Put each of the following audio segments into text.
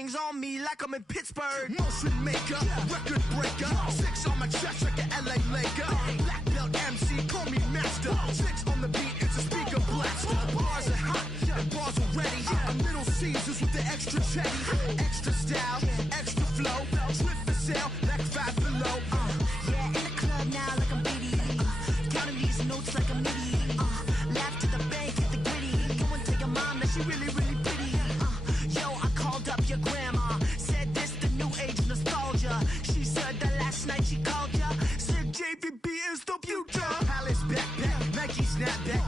rings on me like I'm in Pittsburgh. Motion maker, record breaker. 6 on my chest like an LA Laker. Black belt MC, call me master. 6 on the beat, it's a speaker blaster. Bars are hot and bars are ready. A Middle Caesars with the extra chetty. Extra style, extra flow. Swift for sale, like 5 below. Yeah, in the club now like I'm BD. Counting these notes like a MIDI. Laugh to the bank, hit the gritty. Go and tell your mom that she really, really pretty. Yo, I called up your grandma. Said this the new age nostalgia. She said that last night she called ya. Said JVB is the future. Palace backpack, Nike snapback.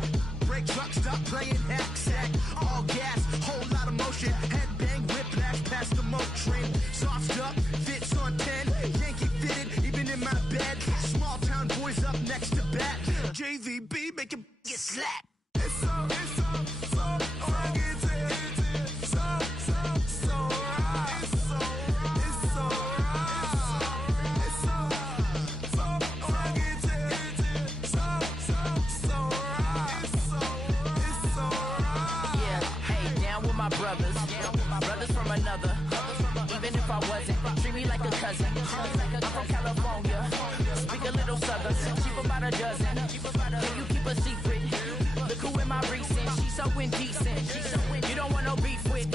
Break truck, stop playing hack sack. All gas, whole lot of motion. Headbang, whiplash past the moat train. Sauced up, fits on 10. Yankee fitted, even in my bed. Small town boys up next to bat. JVB make it get slapped. It's so rugged. Brothers from another. Even if I wasn't, treat me like a cousin. I'm from California. Speak a little southern. Cheap about a dozen. Can you keep a secret? Look who in my recent. She's so indecent. You don't want no beef with.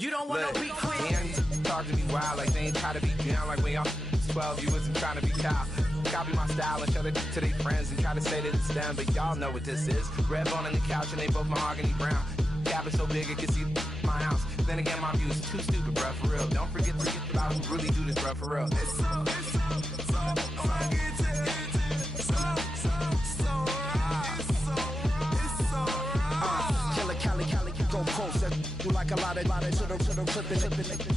You don't want no beef with. Damn, talk to me wild like they ain't try to be down. Like when y'all 12, you wasn't trying to be cow. Copy my style and show it to their friends and try to say that it's them. But y'all know what this is. Red bone on the couch and they both mahogany brown. Gap is so big it can see my house. Then again, my views too stupid, bruh, for real. Don't forget about who really do this, bruh, for real. Killer Cali, go post that you like a lot of to the clipping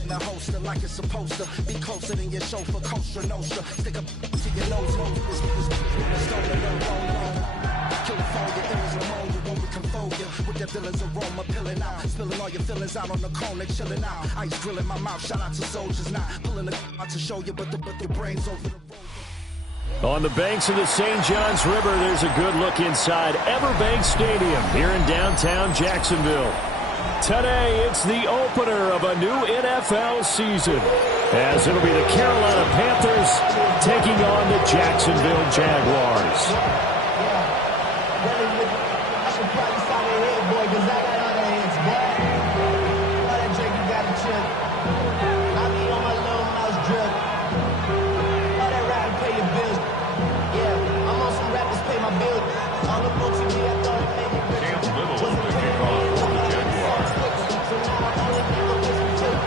in the holster like it's supposed to be closer than your chauffeur, Costa Nostra. Stick up to your nose, California, Arizona, you won't control you with that villain's aroma, pilling out, spilling all your feelings out on the cone, they chilling out. Ice grilling my mouth, shout out to soldiers, not pulling the out to show you, but your brains over the road. On the banks of the St. Johns River, there's a good look inside Everbank Stadium here in downtown Jacksonville. Today, it's the opener of a new NFL season, as it'll be the Carolina Panthers taking on the Jacksonville Jaguars.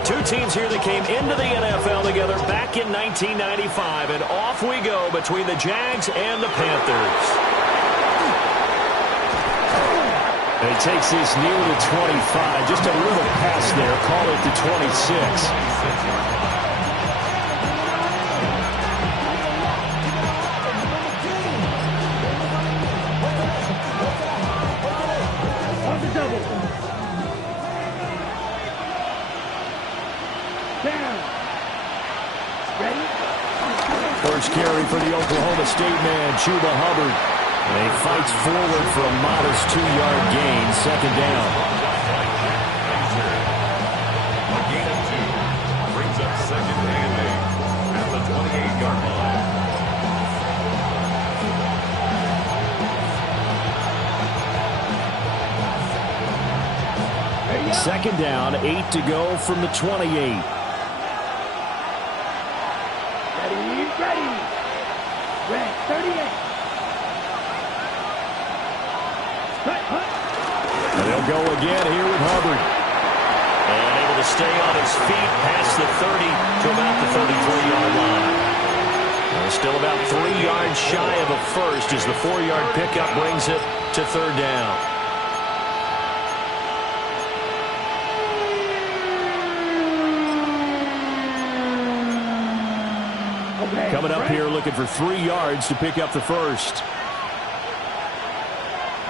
Two teams here that came into the NFL together back in 1995, and off we go between the Jags and the Panthers. He takes this near the 25, just a little pass there, call it the 26. First carry for the Oklahoma State man, Chuba Hubbard. And he fights forward for a modest 2-yard gain, second down. A gain of 2 brings up second and 8 at the 28-yard line. Second down, 8 to go from the 28. Red 38. And they'll go again here with Hubbard. And able to stay on his feet past the 30 to about the 33-yard line. Still about 3 yards shy of a first as the 4-yard pickup brings it to third down. Coming up here looking for 3 yards to pick up the first.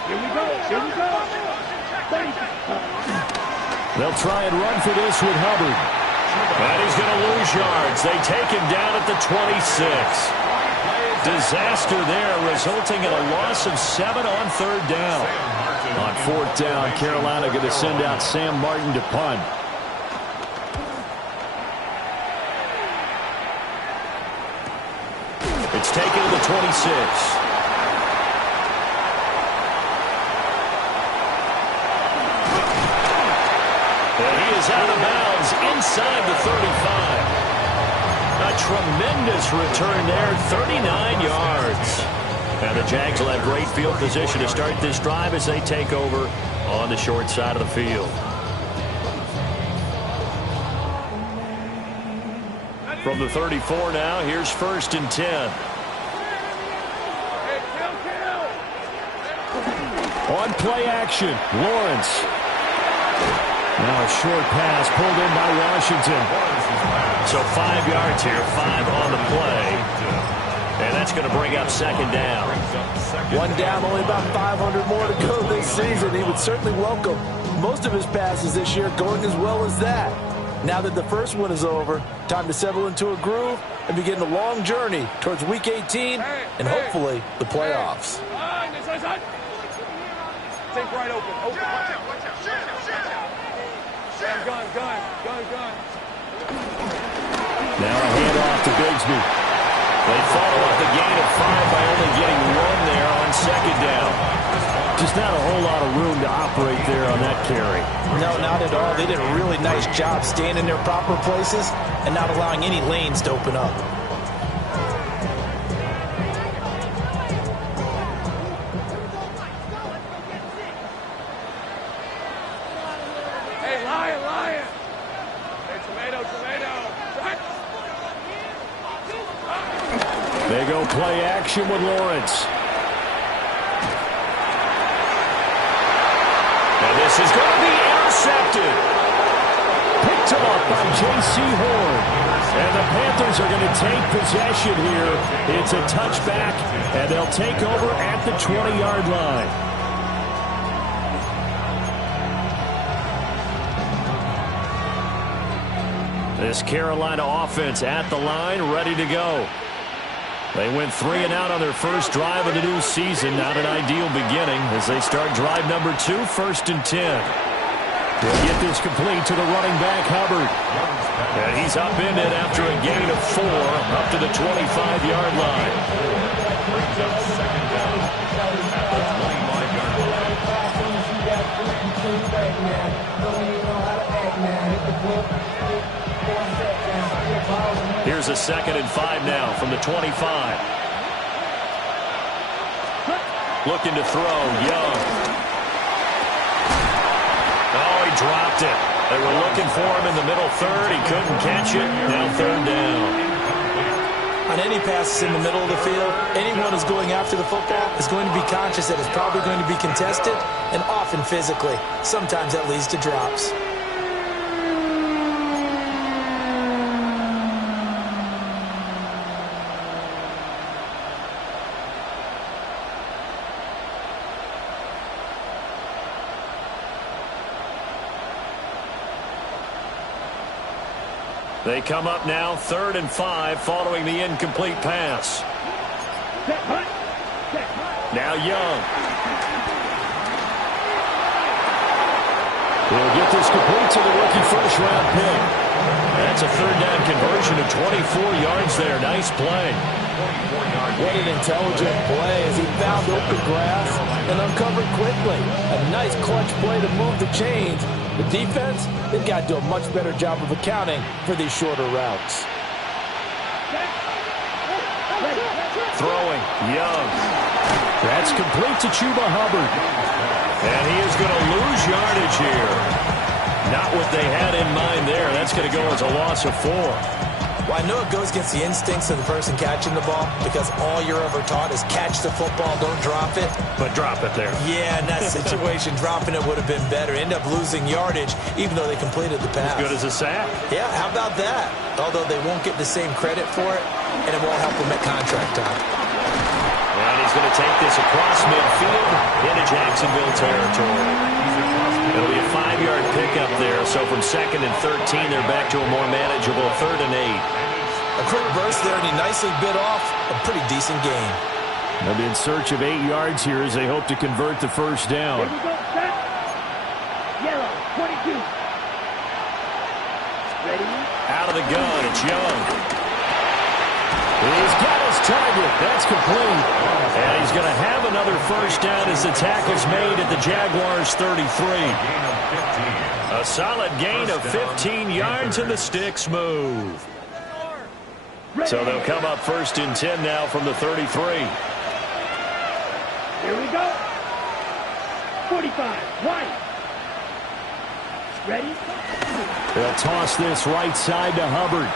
Here we go. They'll try and run for this with Hubbard. And he's going to lose yards. They take him down at the 26. Disaster there, resulting in a loss of 7 on third down. On fourth down, Carolina going to send out Sam Martin to punt. And he is out of bounds inside the 35. A tremendous return there, 39 yards. And the Jags will have great field position to start this drive as they take over on the short side of the field. From the 34 now, here's 1st and 10. On play action, Lawrence. Now a short pass pulled in by Washington. So 5 yards here, 5 on the play. And that's going to bring up 2nd down. 1 down, only about 500 more to go this season. He would certainly welcome most of his passes this year going as well as that. Now that the first one is over, time to settle into a groove and begin the long journey towards Week 18 and hopefully the playoffs. Take right open. Watch out. Gun. Now a handoff to Bigsby. They follow up the gain of 5 by only getting 1 there on 2nd down. Just not a whole lot of room to operate there on that carry. No, not at all. They did a really nice job staying in their proper places and not allowing any lanes to open up. Hey, lion. Hey, tomato. They go play action with Lawrence. And this is going to be intercepted. Picked off by J.C. Horn. And the Panthers are going to take possession here. It's a touchback, and they'll take over at the 20-yard line. This Carolina offense at the line, ready to go. They went 3 and out on their first drive of the new season. Not an ideal beginning as they start drive number 2, 1st and 10. They'll get this complete to the running back, Hubbard. And he's up in it after a gain of 4 up to the 25-yard line. Brings up 2nd down at the 25-yard line. Here's a 2nd and 5 now from the 25. Looking to throw, Young. Oh, he dropped it. They were looking for him in the middle third. He couldn't catch it. Now 3rd down. On any passes in the middle of the field, anyone who's going after the football is going to be conscious that it's probably going to be contested and often physically. Sometimes that leads to drops. They come up now, 3rd and 5, following the incomplete pass. Now Young. He'll get this complete to the rookie first-round pick. That's a 3rd down conversion of 24 yards there. Nice play. What an intelligent play as he found open grass and uncovered quickly. A nice clutch play to move the chains. The defense, they've got to do a much better job of accounting for these shorter routes. Throwing, Young. That's complete to Chuba Hubbard. And he is going to lose yardage here. Not what they had in mind there. That's going to go as a loss of 4. Well, I know it goes against the instincts of the person catching the ball because all you're ever taught is catch the football, don't drop it. But drop it there. Yeah, in that situation, dropping it would have been better. End up losing yardage, even though they completed the pass. As good as a sack. Yeah, how about that? Although they won't get the same credit for it, and it won't help them at contract time. And he's going to take this across midfield into Jacksonville territory. It'll be a 5-yard pickup there. So from 2nd and 13, they're back to a more manageable 3rd and 8. A quick burst there, and he nicely bit off a pretty decent gain. They'll be in search of 8 yards here as they hope to convert the first down. Here we go, set. Yellow, 22. Ready? Out of the gun, it's Young. He's got his target. That's complete. And he's going to have another first down as the tackle's made at the Jaguars' 33. A solid gain of 15 yards, and the sticks move. So they'll come up first and 10 now from the 33. Here we go. 45, White. Ready? They'll toss this right side to Hubbard.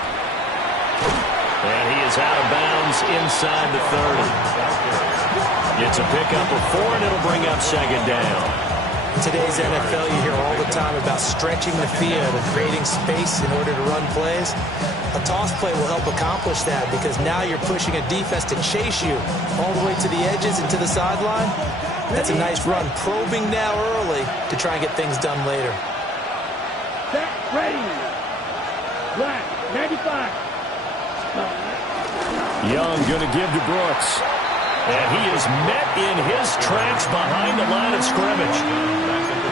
And he is out of bounds inside the 30. It's a pickup of 4, and it'll bring up second down. In today's NFL, you hear all the time about stretching the field and creating space in order to run plays. A toss play will help accomplish that because now you're pushing a defense to chase you all the way to the edges and to the sideline. That's a nice run, probing now early to try and get things done later. Set, ready. Black, 95. Young going to give to Brooks. And he is met in his tracks behind the line of scrimmage.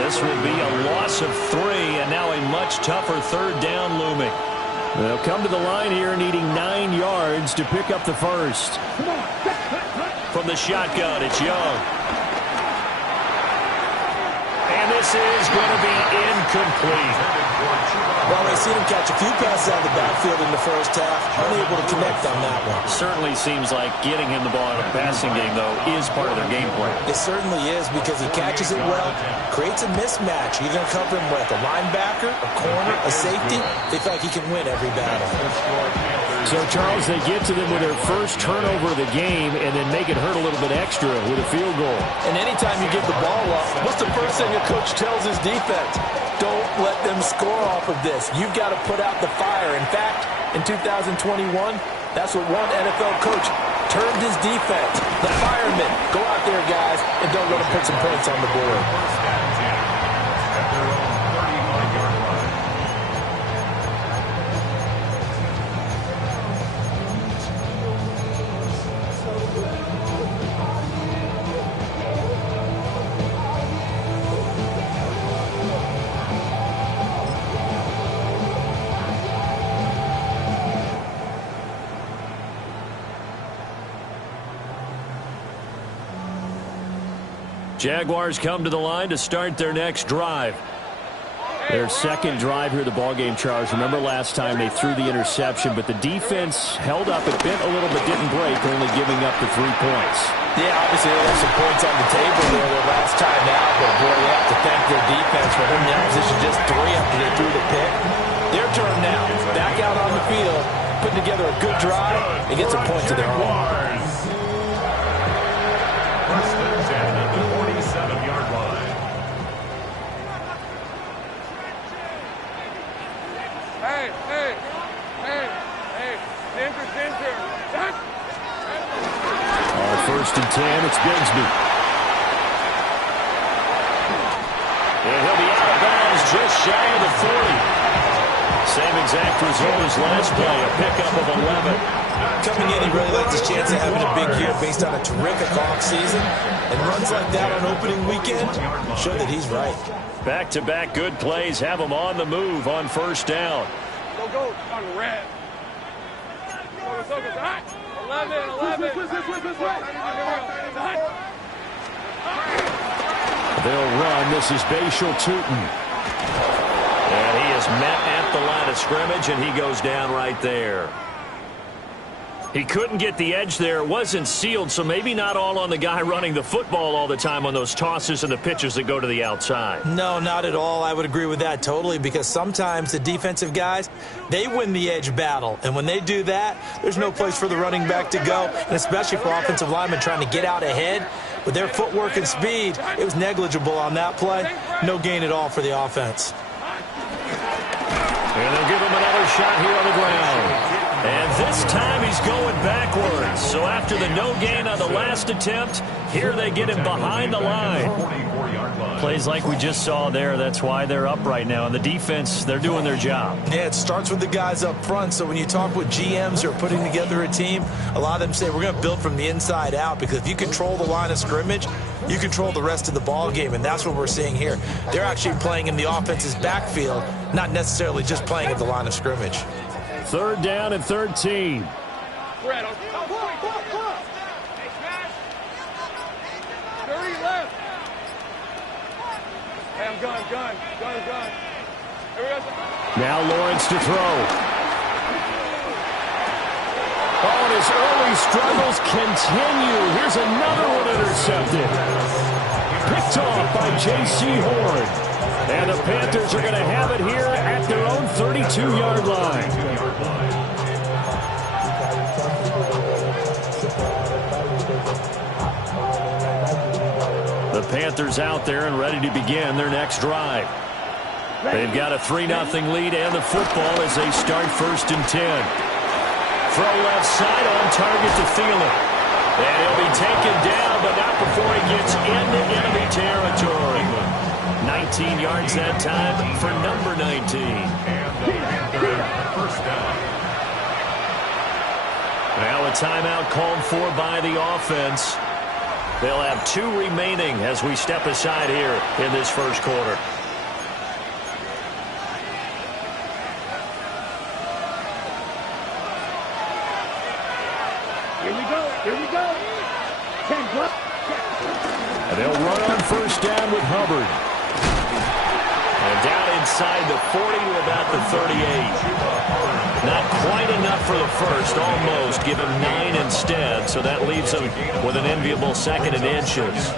This will be a loss of 3, and now a much tougher third down looming. They'll come to the line here needing 9 yards to pick up the first. From the shotgun, it's Young. And this is going to be incomplete. Well, they've seen him catch a few passes out of the backfield in the first half. Unable to connect on that one. Certainly seems like getting him the ball in a passing game, though, is part of their game plan. It certainly is because he catches it well, creates a mismatch. You're going to cover him with a linebacker, a corner, a safety. They feel like he can win every battle. So, Charles, they get to them with their first turnover of the game and then make it hurt a little bit extra with a field goal. And anytime you give the ball up, what's the first thing a coach tells his defense? Don't let them score off of this. You've got to put out the fire. In fact, in 2021, that's what one NFL coach termed his defense. The firemen. Go out there, guys, and don't let them put some points on the board. Jaguars come to the line to start their next drive. Their second drive here of the ballgame, Charles. Remember last time they threw the interception, but the defense held up. It bent a little but didn't break, only giving up the 3 points. Yeah, obviously they have some points on the table there their last time out, but boy, they have to thank their defense for holding that position just 3 after they threw the pick. Their turn now. Back out on the field, putting together a good drive and get some points of their own. First and 10, it's Bigsby. And he'll be out of bounds just shy of the 40. Same exact result as last play, a pickup of 11. Coming in, he really likes his chance of having a big year based on a terrific offseason. And runs like that on opening weekend show that he's right. Back-to-back good plays have him on the move on first down. Go, on red. Go, 11. They'll run. This is Bashal Tootin. And he is met at the line of scrimmage, and he goes down right there. He couldn't get the edge there. It wasn't sealed, so maybe not all on the guy running the football all the time on those tosses and the pitches that go to the outside. No, not at all. I would agree with that totally because sometimes the defensive guys, they win the edge battle. And when they do that, there's no place for the running back to go, and especially for offensive linemen trying to get out ahead. With their footwork and speed, it was negligible on that play. No gain at all for the offense. And they'll give him another shot here on the ground. And this time he's going backwards. So after the no gain on the last attempt, here they get him behind the line. Plays like we just saw there. That's why they're up right now. And the defense, they're doing their job. Yeah, it starts with the guys up front. So when you talk with GMs who are putting together a team, a lot of them say we're going to build from the inside out because if you control the line of scrimmage, you control the rest of the ball game, and that's what we're seeing here. They're actually playing in the offense's backfield, not necessarily just playing at the line of scrimmage. Third down and 13. spread. Hey, Smash. 30 left. Hey, I'm gun. Here we go. Now Lawrence to throw. Oh, and his early struggles continue. Here's another one intercepted. Picked off by J.C. Horn. And the Panthers are going to have it here at their own 32-yard line. The Panthers out there and ready to begin their next drive. They've got a 3-0 lead and the football as they start 1st and 10. Throw left side on target to Thielen. And he'll be taken down, but not before he gets into enemy territory. 19 yards that time for number 19. Now a timeout called for by the offense. They'll have 2 remaining as we step aside here in this first quarter. Here we go. 10 plus. And they'll run on 1st down with Hubbard. And down inside the 40 to about the 38. Not quite enough for the first, almost. Give him 9 instead, so that leaves him with an enviable 2nd and inches.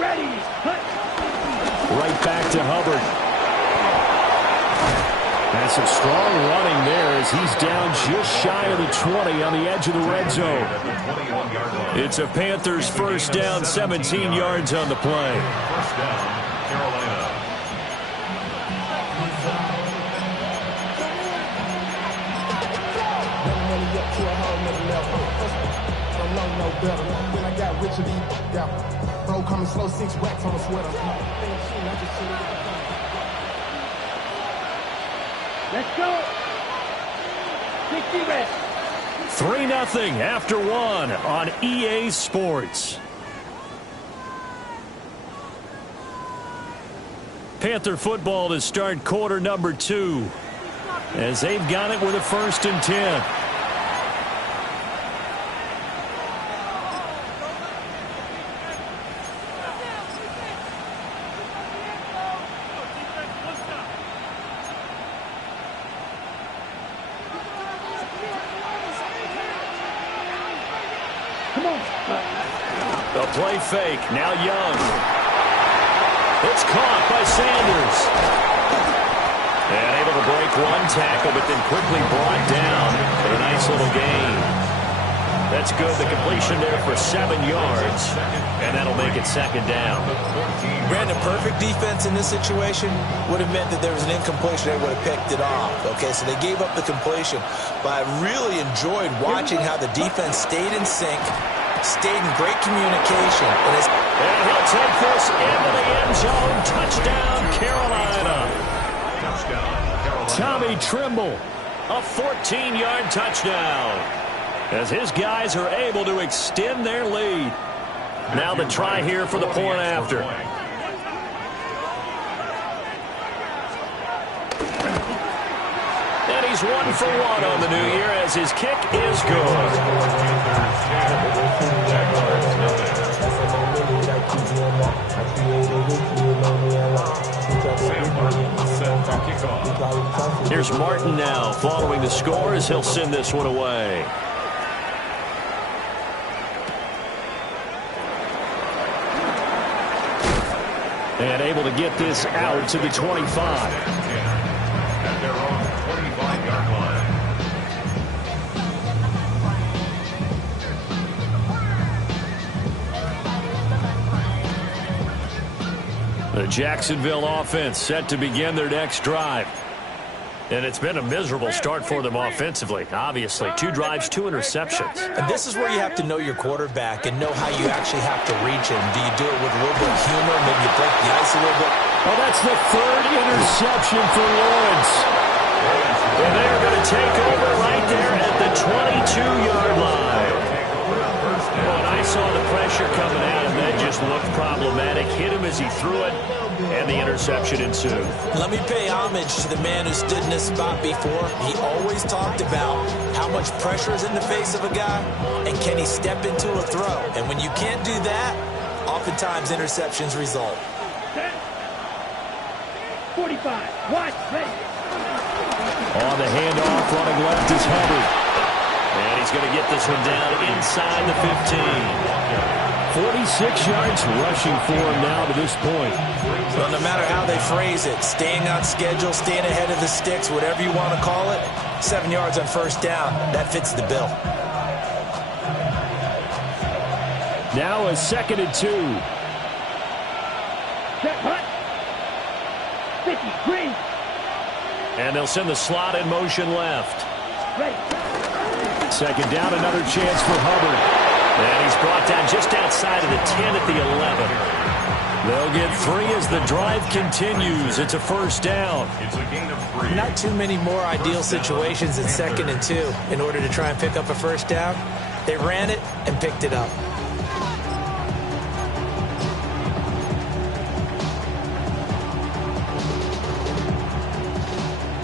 Ready. Right back to Hubbard. And some strong running there as he's down just shy of the 20 on the edge of the red zone. It's a Panthers 1st down, 17 yards on the play. 1st down, Carolina. Bro, coming slow, 6 racks on the sweater. Let's go. 60 rest. 3-0 after 1 on EA Sports. Panther football to start quarter number 2 as they've got it with a 1st and 10. The play fake, now Young. It's caught by Sanders. And able to break 1 tackle, but then quickly brought down for a nice little gain. That's good. The completion there for 7 yards, and that'll make it 2nd down. Brandon, perfect defense in this situation would have meant that there was an incompletion. They would have picked it off. Okay, so they gave up the completion. But I really enjoyed watching how the defense stayed in sync, stayed in great communication. And he'll take this into the end zone. Touchdown, Carolina. Tommy Trimble, a 14-yard touchdown. As his guys are able to extend their lead. Now the try here for the point after. And he's 1 for 1 on the new year as his kick is good. Here's Martin now following the score as he'll send this one away. And able to get this out to the 25. At their own 25-yard line. The Jacksonville offense set to begin their next drive. And it's been a miserable start for them offensively, obviously. 2 drives, 2 interceptions. And this is where you have to know your quarterback and know how you actually have to reach him. Do you do it with a little bit of humor? Maybe you break the ice a little bit? Well, that's the 3rd interception for Lawrence. And they're going to take over right there at the 22-yard line. Oh, nice saw the pressure coming at him. That just looked problematic. Hit him as he threw it, and the interception ensued. Let me pay homage to the man who stood in this spot before. He always talked about how much pressure is in the face of a guy, and can he step into a throw. And when you can't do that, oftentimes interceptions result. 45. Watch. Ready. On the handoff, running left is Hubbard. And he's going to get this one down inside the 15. 46 yards rushing for him now to this point. Well, no matter how they phrase it, staying on schedule, staying ahead of the sticks, whatever you want to call it, 7 yards on first down, that fits the bill. Now a 2nd and 2. Set, hut. 50, green. And they'll send the slot in motion left. Ready. 2nd down, another chance for Hubbard. And he's brought down just outside of the 10 at the 11. They'll get 3 as the drive continues. It's a 1st down. It's a gain of 3. Not too many more ideal situations in 2nd and 2 in order to try and pick up a 1st down. They ran it and picked it up.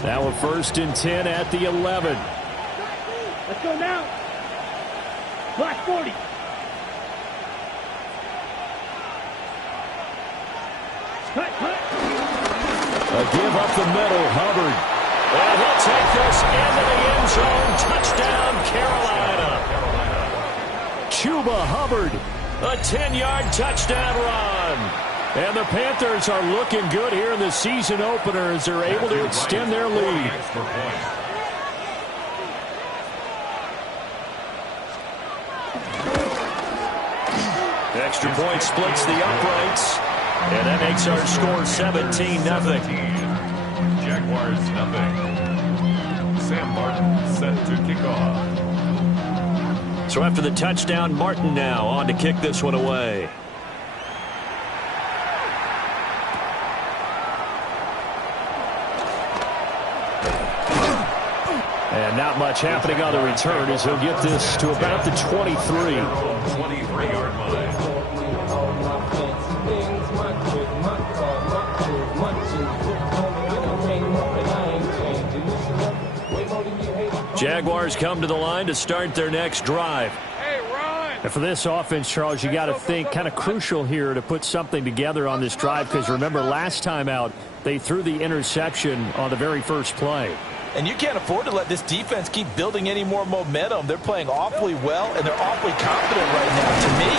Now a 1st and 10 at the 11. Let's go now. Block 40. Cut. A give up the middle, Hubbard. And he'll take this into the end zone. Touchdown, Carolina. Chuba Hubbard, a 10-yard touchdown run. And the Panthers are looking good here in the season opener as they're able to extend their lead. Extra point splits the uprights, and that makes our score 17-0. Jaguars 0. Sam Martin set to kick off. So after the touchdown, Martin now on to kick this one away. And not much happening on the return as he'll get this to about the 23. 23-yard line. Jaguars come to the line to start their next drive. And for this offense, Charles, you got to think kind of crucial here to put something together on this drive, because remember last time out they threw the interception on the very first play. And you can't afford to let this defense keep building any more momentum. They're playing awfully well, and they're awfully confident right now. To me,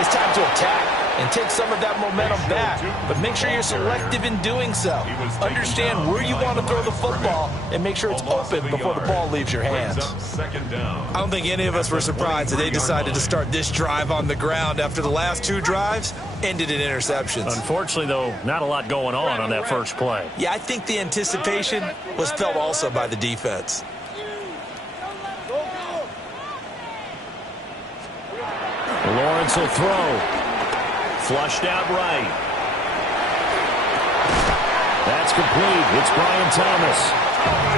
it's time to attack and take some of that momentum back. But make sure you're selective in doing so. Understand where you want to throw the football and make sure it's open before the ball leaves your hands. I don't think any of us were surprised that they decided to start this drive on the ground after the last 2 drives ended in interceptions. Unfortunately, though, not a lot going on that first play. Yeah, I think the anticipation was felt also by the defense. Lawrence will throw. Flushed out right. That's complete. It's Brian Thomas.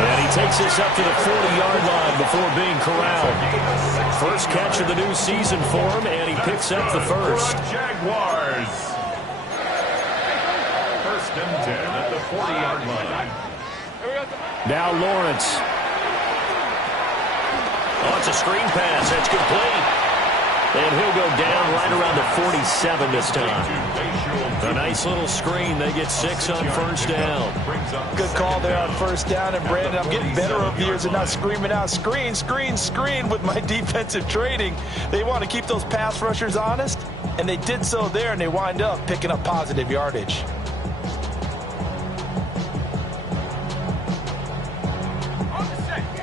And he takes this up to the 40-yard line before being corralled. First catch of the new season for him, and he picks up the first. Jaguars. 1st and 10 at the 40-yard line. Now Lawrence. Oh, it's a screen pass. That's complete. And he'll go down right around the 47 this time. A nice little screen. They get 6 on first down. Good call there on first down. And, Brandon, I'm getting better over the years and not screaming out, screen, screen, screen with my defensive training. They want to keep those pass rushers honest, and they did so there, and they wind up picking up positive yardage.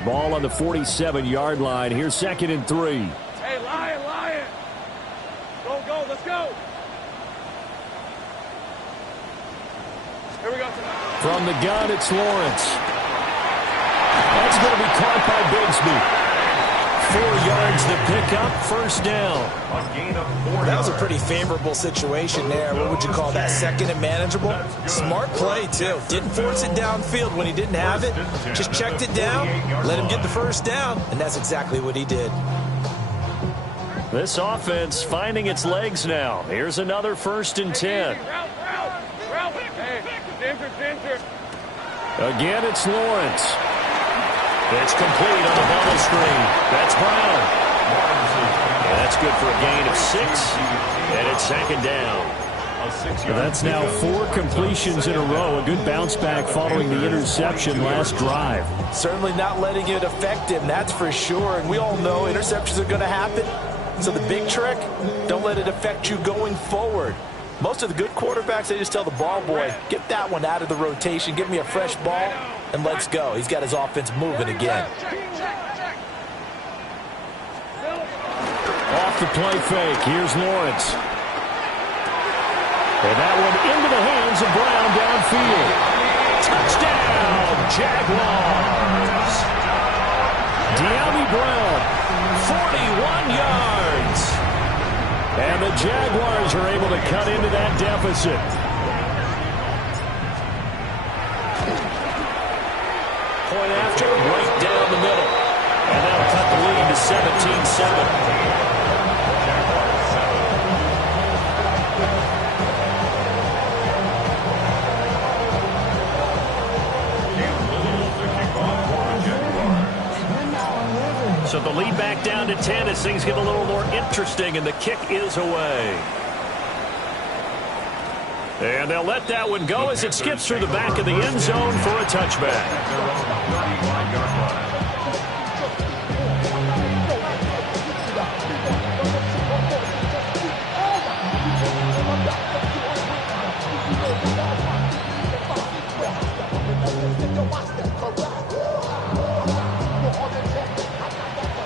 Ball on the 47-yard line. Here's 2nd and 3. Hey, Lion. Go. Let's go. Here we go. From the gun, it's Lawrence. That's going to be caught by Bigsby. 4 yards to pick up, first down. A gain of 4 That was a pretty favorable situation there. What would you call that? 2nd and manageable? Smart play, too. Didn't force it downfield when he didn't have it. Just checked it down, let him get the first down, and that's exactly what he did. This offense finding its legs now. Here's another 1st and 10. Again, it's Lawrence. It's complete on the bubble screen. That's Brown. And that's good for a gain of 6. And it's 2nd down. That's now 4 completions in a row. A good bounce back following the interception last drive. Certainly not letting it affect him, that's for sure. And we all know interceptions are going to happen. So the big trick, don't let it affect you going forward. Most of the good quarterbacks, they just tell the ball boy, get that one out of the rotation, give me a fresh ball, and let's go. He's got his offense moving again. Off the play fake, here's Lawrence. And that one into the hands of Brown downfield. Touchdown, Jaguars. De'Ami Brown, 41 yards. And the Jaguars are able to cut into that deficit. Point after, right down the middle. And that'll cut the lead to 17-7. So the lead back down to 10 as things get a little more interesting, and the kick is away. And they'll let that one go as it skips through the back of the end zone for a touchback.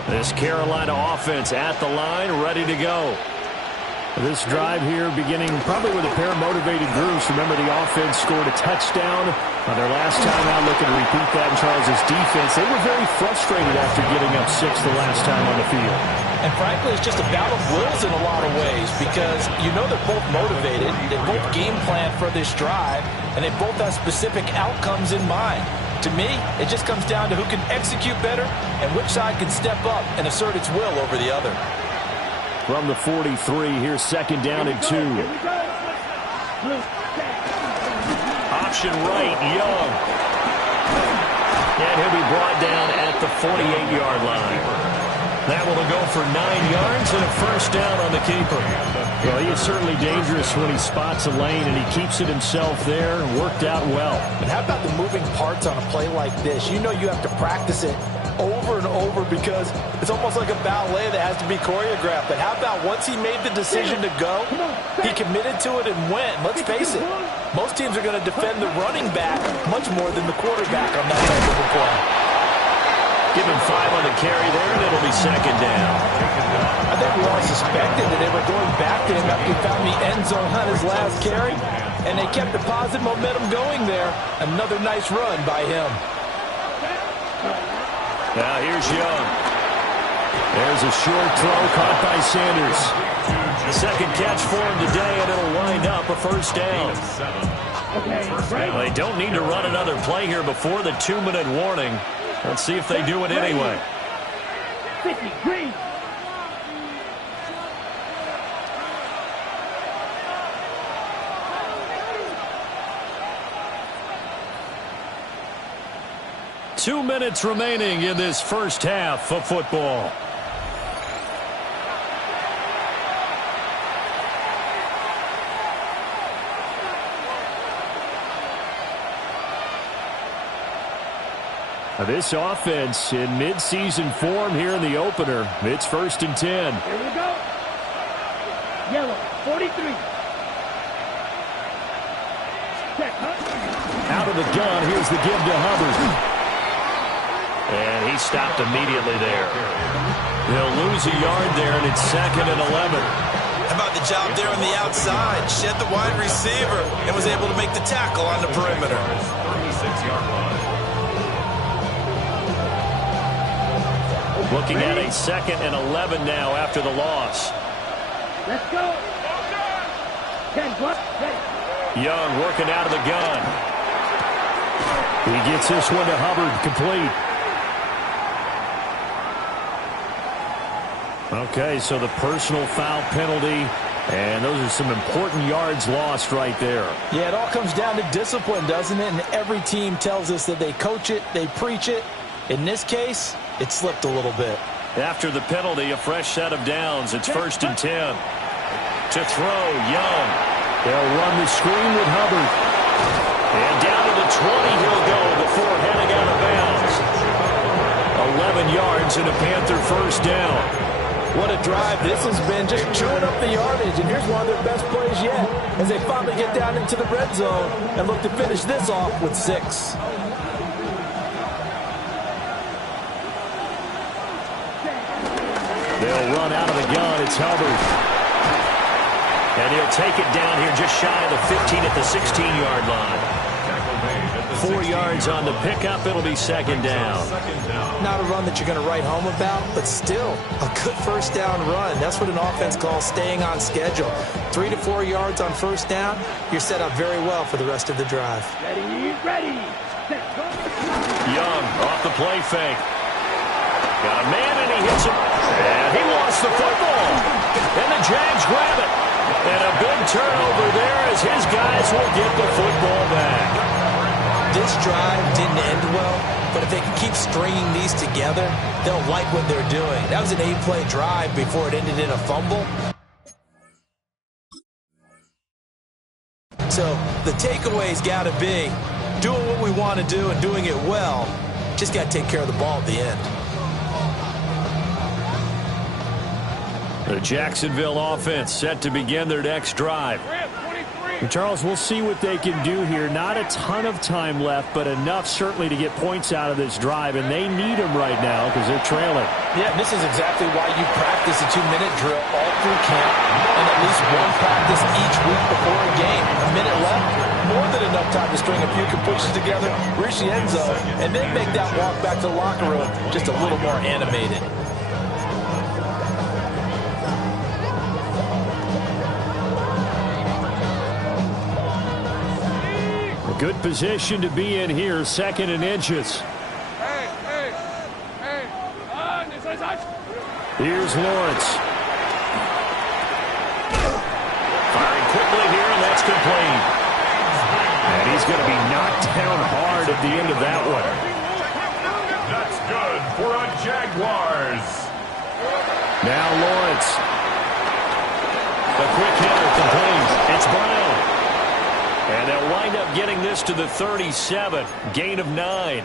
This Carolina offense at the line, ready to go. This drive here beginning probably with a pair of motivated groups. Remember, the offense scored a touchdown on their last time out. Looking to repeat that in Charles' defense. They were very frustrated after getting up 6 the last time on the field. And frankly, it's just a battle of wills in a lot of ways because you know they're both motivated. They both game plan for this drive, and they both have specific outcomes in mind. To me, it just comes down to who can execute better and which side can step up and assert its will over the other. From the 43, here's 2nd down and 2. Option right, Young. And he'll be brought down at the 48-yard line. That will go for 9 yards and a 1st down on the keeper. Well, he is certainly dangerous when he spots a lane, and he keeps it himself there. Worked out well. But how about the moving parts on a play like this? You know you have to practice it over and over because it's almost like a ballet that has to be choreographed. But how about once he made the decision to go, he committed to it and went. Let's face it, most teams are going to defend the running back much more than the quarterback on that type of a play. Give him 5 on the carry there, and it'll be 2nd down. I think we all suspected that they were going back to him after he found the end zone on his last carry, and they kept the positive momentum going there. Another nice run by him. Now here's Young. There's a short throw caught by Sanders. The 2nd catch for him today, and it'll wind up a 1st down. Well, they don't need to run another play here before the 2-minute warning. Let's see if they do it anyway. 50, green. Two minutes remaining in this first half of football. This offense in midseason form here in the opener. It's 1st and 10. Here we go. Yellow, 43. Out of the gun, here's the give to Hubbard. And he stopped immediately there. They'll lose a yard there, and it's 2nd and 11. How about the job there on the outside? Shed the wide receiver and was able to make the tackle on the perimeter. 36-yard line. Looking at a 2nd and 11 now after the loss. Let's go. 10 plus. Young working out of the gun. He gets this one to Hubbard, complete. Okay, so the personal foul penalty, and those are some important yards lost right there. Yeah, it all comes down to discipline, doesn't it? And every team tells us that they coach it, they preach it. In this case, it slipped a little bit. After the penalty, a fresh set of downs. It's 1st and 10. To throw, Young. They'll run the screen with Hubbard. And down to the 20 he'll go before heading out of bounds. 11 yards and a Panther first down. What a drive this has been, just chewing up the yardage. And here's one of their best plays yet as they finally get down into the red zone and look to finish this off with 6. They'll run out of the gun. It's Hubbard. And he'll take it down here just shy of the 15 at the 16-yard line. 4 yards on the pickup. It'll be 2nd down. Not a run that you're going to write home about, but still a good first down run. That's what an offense calls staying on schedule. 3 to 4 yards on first down. You're set up very well for the rest of the drive. Ready. Young off the play fake. Got a man and he hits him. And he lost the football. And the Jags grab it. And a big turnover there as his guys will get the football back. This drive didn't end well, but if they can keep stringing these together, they'll like what they're doing. That was an 8-play drive before it ended in a fumble. So the takeaway's got to be doing what we want to do and doing it well. Just got to take care of the ball at the end. The Jacksonville offense set to begin their next drive. And Charles, we'll see what they can do here. Not a ton of time left, but enough certainly to get points out of this drive, and they need them right now because they're trailing. Yeah, this is exactly why you practice a 2-minute drill all through camp and at least one practice each week before a game. A minute left, more than enough time to string a few completions together, reach the end zone, and then make that walk back to the locker room just a little more animated. Good position to be in here, 2nd and inches. Here's Lawrence. Firing quickly here, and that's complete. And he's going to be knocked down hard at the end of that one. That's good for a Jaguars. Now Lawrence. The quick hitter complete. It's Brown. And they'll wind up getting this to the 37, gain of 9.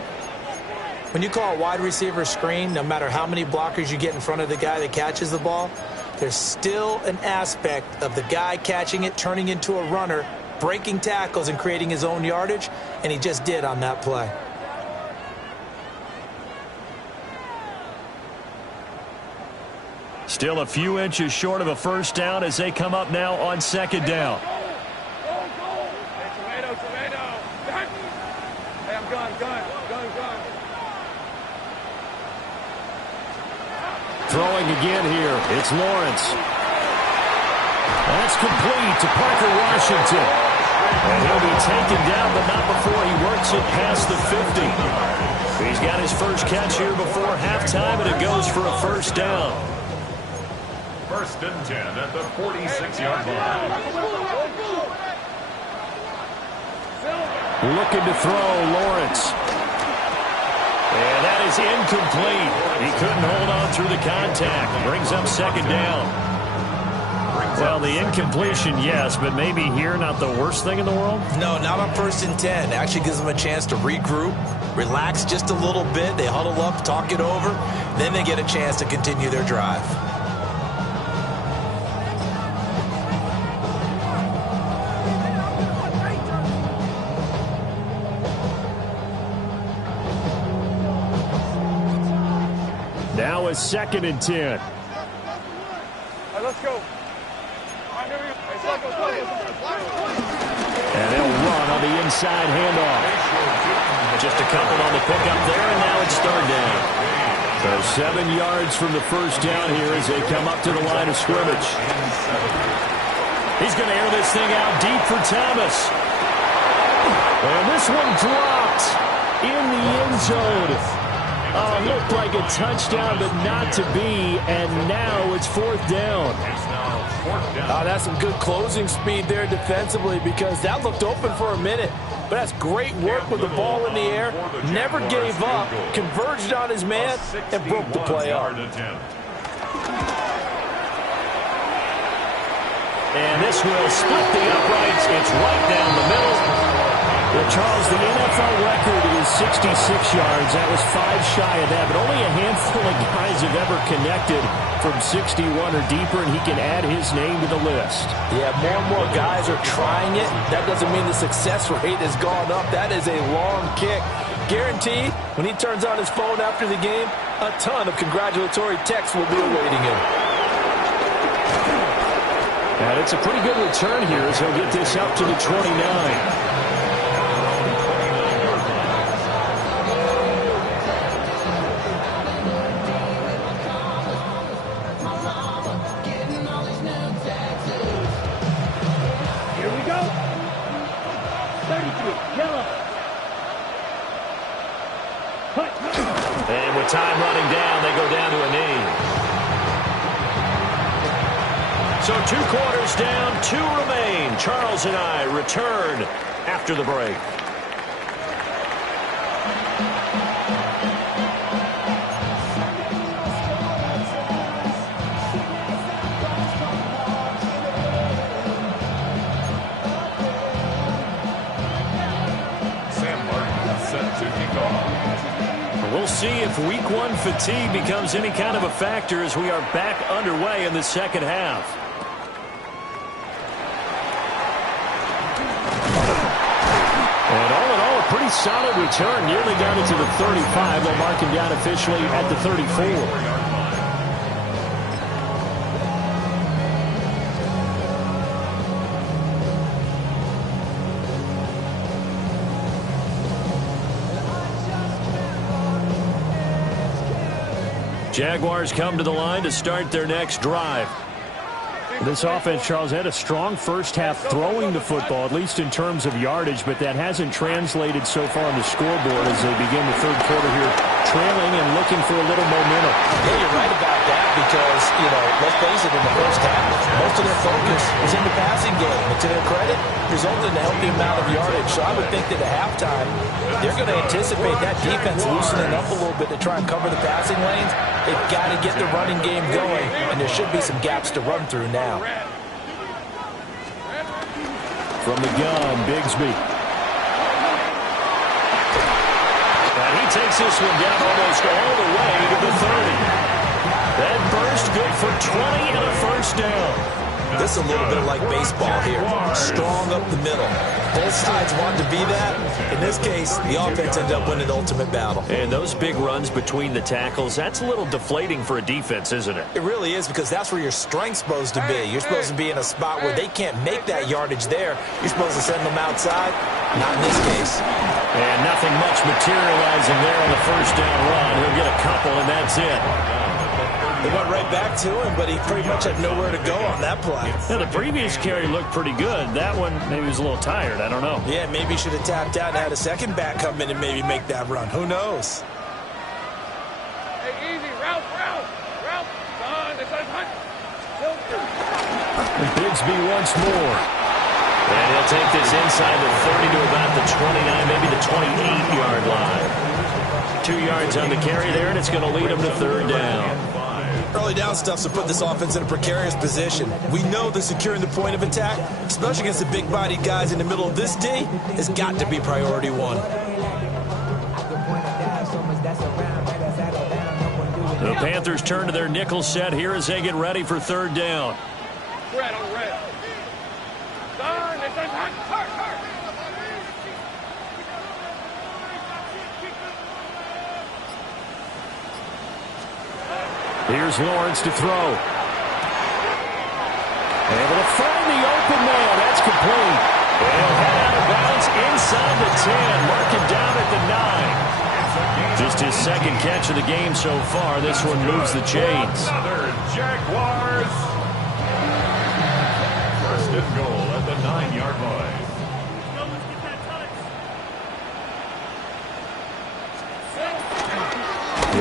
When you call a wide receiver screen, no matter how many blockers you get in front of the guy that catches the ball, there's still an aspect of the guy catching it, turning into a runner, breaking tackles and creating his own yardage, and he just did on that play. Still a few inches short of a first down as they come up now on 2nd down. Throwing again here. It's Lawrence. That's complete to Parker Washington. And he'll be taken down, but not before he works it past the 50. He's got his first catch here before halftime, and it goes for a first down. 1st and 10 at the 46-yard line. Looking to throw, Lawrence. And that is incomplete. He couldn't hold on through the contact. Brings up 2nd down. Well, the incompletion, yes, but maybe here not the worst thing in the world? No, not on 1st and 10. Actually gives them a chance to regroup, relax just a little bit. They huddle up, talk it over. Then they get a chance to continue their drive. Now it's 2nd and 10. All right, let's go. And they'll run on the inside handoff. Just a couple on the pickup there, and now it's 3rd down. So 7 yards from the first down here as they come up to the line of scrimmage. He's going to air this thing out deep for Thomas. And this one dropped in the end zone. Looked like a touchdown, but not to be, and now it's 4th down. That's some good closing speed there defensively, because that looked open for a minute. But that's great work with the ball in the air. Never gave up, converged on his man, and broke the play up. And this will split the uprights. It's right down the middle. Well, Charles, the NFL record is 66 yards. That was 5 shy of that, but only a handful of guys have ever connected from 61 or deeper, and he can add his name to the list. Yeah, more and more guys are trying it. That doesn't mean the success rate has gone up. That is a long kick. Guaranteed, when he turns on his phone after the game, a ton of congratulatory texts will be awaiting him. And it's a pretty good return here as he'll get this up to the 29. And with time running down, they go down to a knee. So 2 quarters down, 2 remain. Charles and I return after the break. We'll see if week 1 fatigue becomes any kind of a factor as we are back underway in the second half. And all in all, a pretty solid return. Nearly got it to the 35. They'll mark him down officially at the 34. Jaguars come to the line to start their next drive. This offense, Charles, had a strong first half throwing the football, at least in terms of yardage, but that hasn't translated so far on the scoreboard as they begin the third quarter here, trailing and looking for a little momentum. Yeah, you're right about that because, let's face it, in the first half, most of their focus was in the passing game. And to their credit, resulted in a healthy amount of yardage. So I would think that at halftime, they're going to anticipate that defense loosening up a little bit to try and cover the passing lanes. They've got to get the running game going, and there should be some gaps to run through now. From the gun, Bigsby. And he takes this one down almost all the way to the 30. That burst good for 20 and a first down. This is a little bit like baseball here. Strong up the middle. Both sides want to be that. In this case, the offense ended up winning the ultimate battle. And those big runs between the tackles, that's a little deflating for a defense, isn't it? It really is, because that's where your strength's supposed to be. You're supposed to be in a spot where they can't make that yardage there. You're supposed to send them outside. Not in this case. And nothing much materializing there on the first down run. He'll get a couple, and that's it. They went right back to him, but he pretty much had nowhere to go on that play. Yeah, the previous carry looked pretty good. That one, maybe he was a little tired. I don't know. Yeah, maybe he should have tapped out and had a second back come in and maybe make that run. Who knows? Hey, easy. Route. And Bigsby once more. And he'll take this inside the 30 to about the 29, maybe the 28-yard line. 2 yards on the carry there, and it's going to lead him to third down. Early down stuff's to put this offense in a precarious position. We know that securing the point of attack, especially against the big-bodied guys in the middle of this D, has got to be priority 1. The Panthers turn to their nickel set here as they get ready for third down. Red on red. Here's Lawrence to throw. Able to find the open man. That's complete. And he'll head out of bounds inside the 10. Mark him down at the 9. Just his second catch of the game so far. This one moves the chains. Another Jaguars. First and goal at the 9-yard line.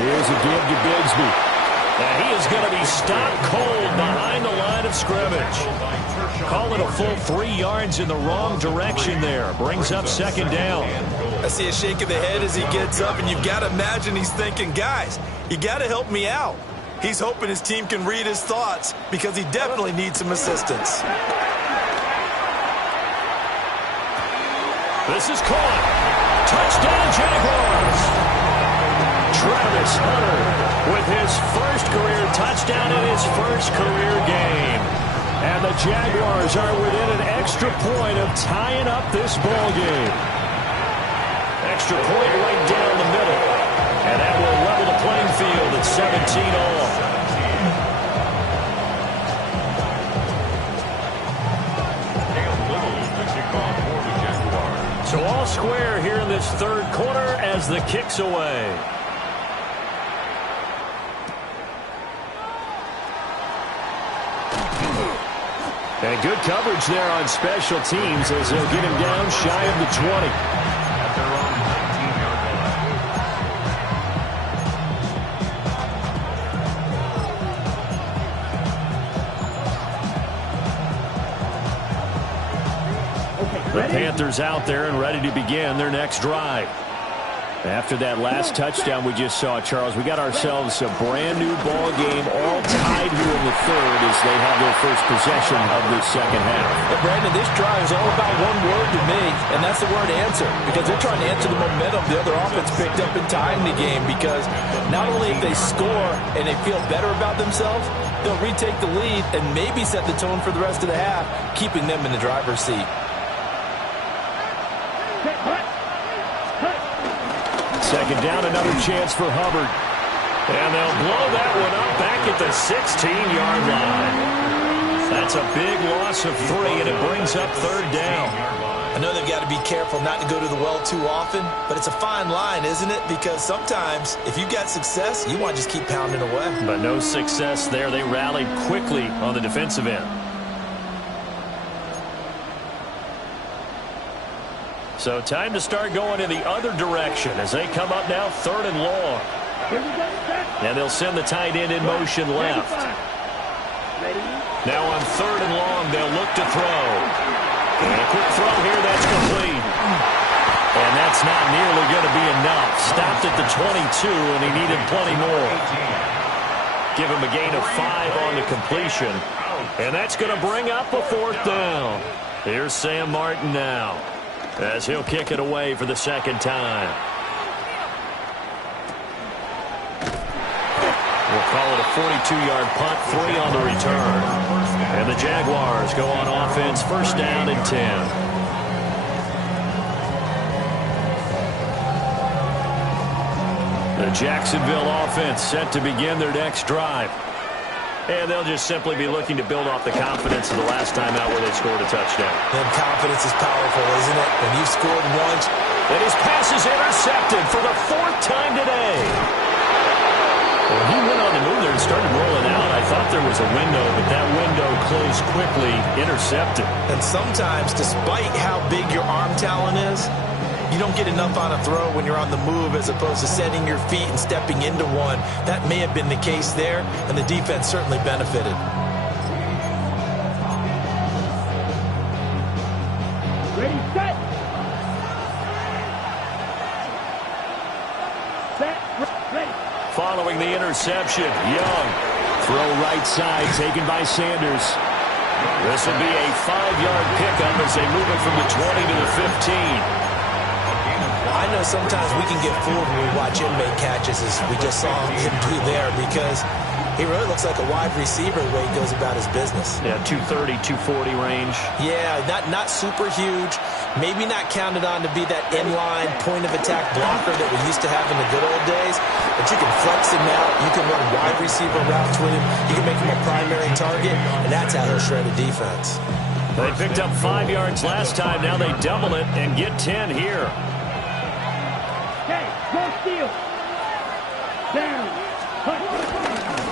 Here's a give to Bigsby. And he is going to be stopped cold behind the line of scrimmage. Call it a full 3 yards in the wrong direction there. Brings up second down. I see a shake of the head as he gets up, and you've got to imagine he's thinking, guys, you got to help me out. He's hoping his team can read his thoughts because he definitely needs some assistance. This is caught. Touchdown, Jaguars. Travis Hunter with his first career touchdown in his first career game. And the Jaguars are within an extra point of tying up this ball game. Extra point right down the middle. And that will level the playing field at 17 all. So all square here in this third quarter as the kick's away. And good coverage there on special teams as they'll get him down shy of the 20. At their own 19-yard line. The Panthers out there and ready to begin their next drive. After that last touchdown we just saw, Charles, we got ourselves a brand-new ball game all tied here in the third as they have their first possession of the second half. But Brandon, this drive is all about one word to me, and that's the word answer, because they're trying to answer the momentum the other offense picked up in tying the game, because not only if they score and they feel better about themselves, they'll retake the lead and maybe set the tone for the rest of the half, keeping them in the driver's seat. Second down, another chance for Hubbard. And they'll blow that one up back at the 16-yard line. That's a big loss of 3, and it brings up third down. I know they've got to be careful not to go to the well too often, but it's a fine line, isn't it? Because sometimes, if you've got success, you want to just keep pounding away. But no success there. They rallied quickly on the defensive end. So time to start going in the other direction as they come up now third and long. And they'll send the tight end in motion left. Now on third and long, they'll look to throw. And a quick throw here, that's complete. And that's not nearly going to be enough. Stopped at the 22, and he needed plenty more. Give him a gain of 5 on the completion. And that's going to bring up a fourth down. Here's Sam Martin now, as he'll kick it away for the second time. We'll call it a 42-yard punt, 3 on the return. And the Jaguars go on offense, first down and 10. The Jacksonville offense set to begin their next drive. And they'll just simply be looking to build off the confidence of the last time out where they scored a touchdown. And confidence is powerful, isn't it? When you've scored once. And his pass is intercepted for the 4th time today. Well, he went on the move there and started rolling out. I thought there was a window, but that window closed quickly, intercepted. And sometimes, despite how big your arm talent is, you don't get enough on a throw when you're on the move as opposed to setting your feet and stepping into one. That may have been the case there, and the defense certainly benefited. Ready, set. Set, ready. Following the interception, Young. Throw right side, taken by Sanders. This will be a 5-yard pickup as they move it from the 20 to the 15. I know sometimes we can get fooled when we watch him make catches, as we just saw him do there, because he really looks like a wide receiver the way he goes about his business. Yeah, 230, 240 range. Yeah, not super huge. Maybe not counted on to be that inline point-of-attack blocker that we used to have in the good old days, but you can flex him out. You can run wide receiver routes with him. You can make him a primary target, and that's how he'll shred a defense. They picked up 5 yards last time. Now they double it and get 10 here. Okay, go steal. Down.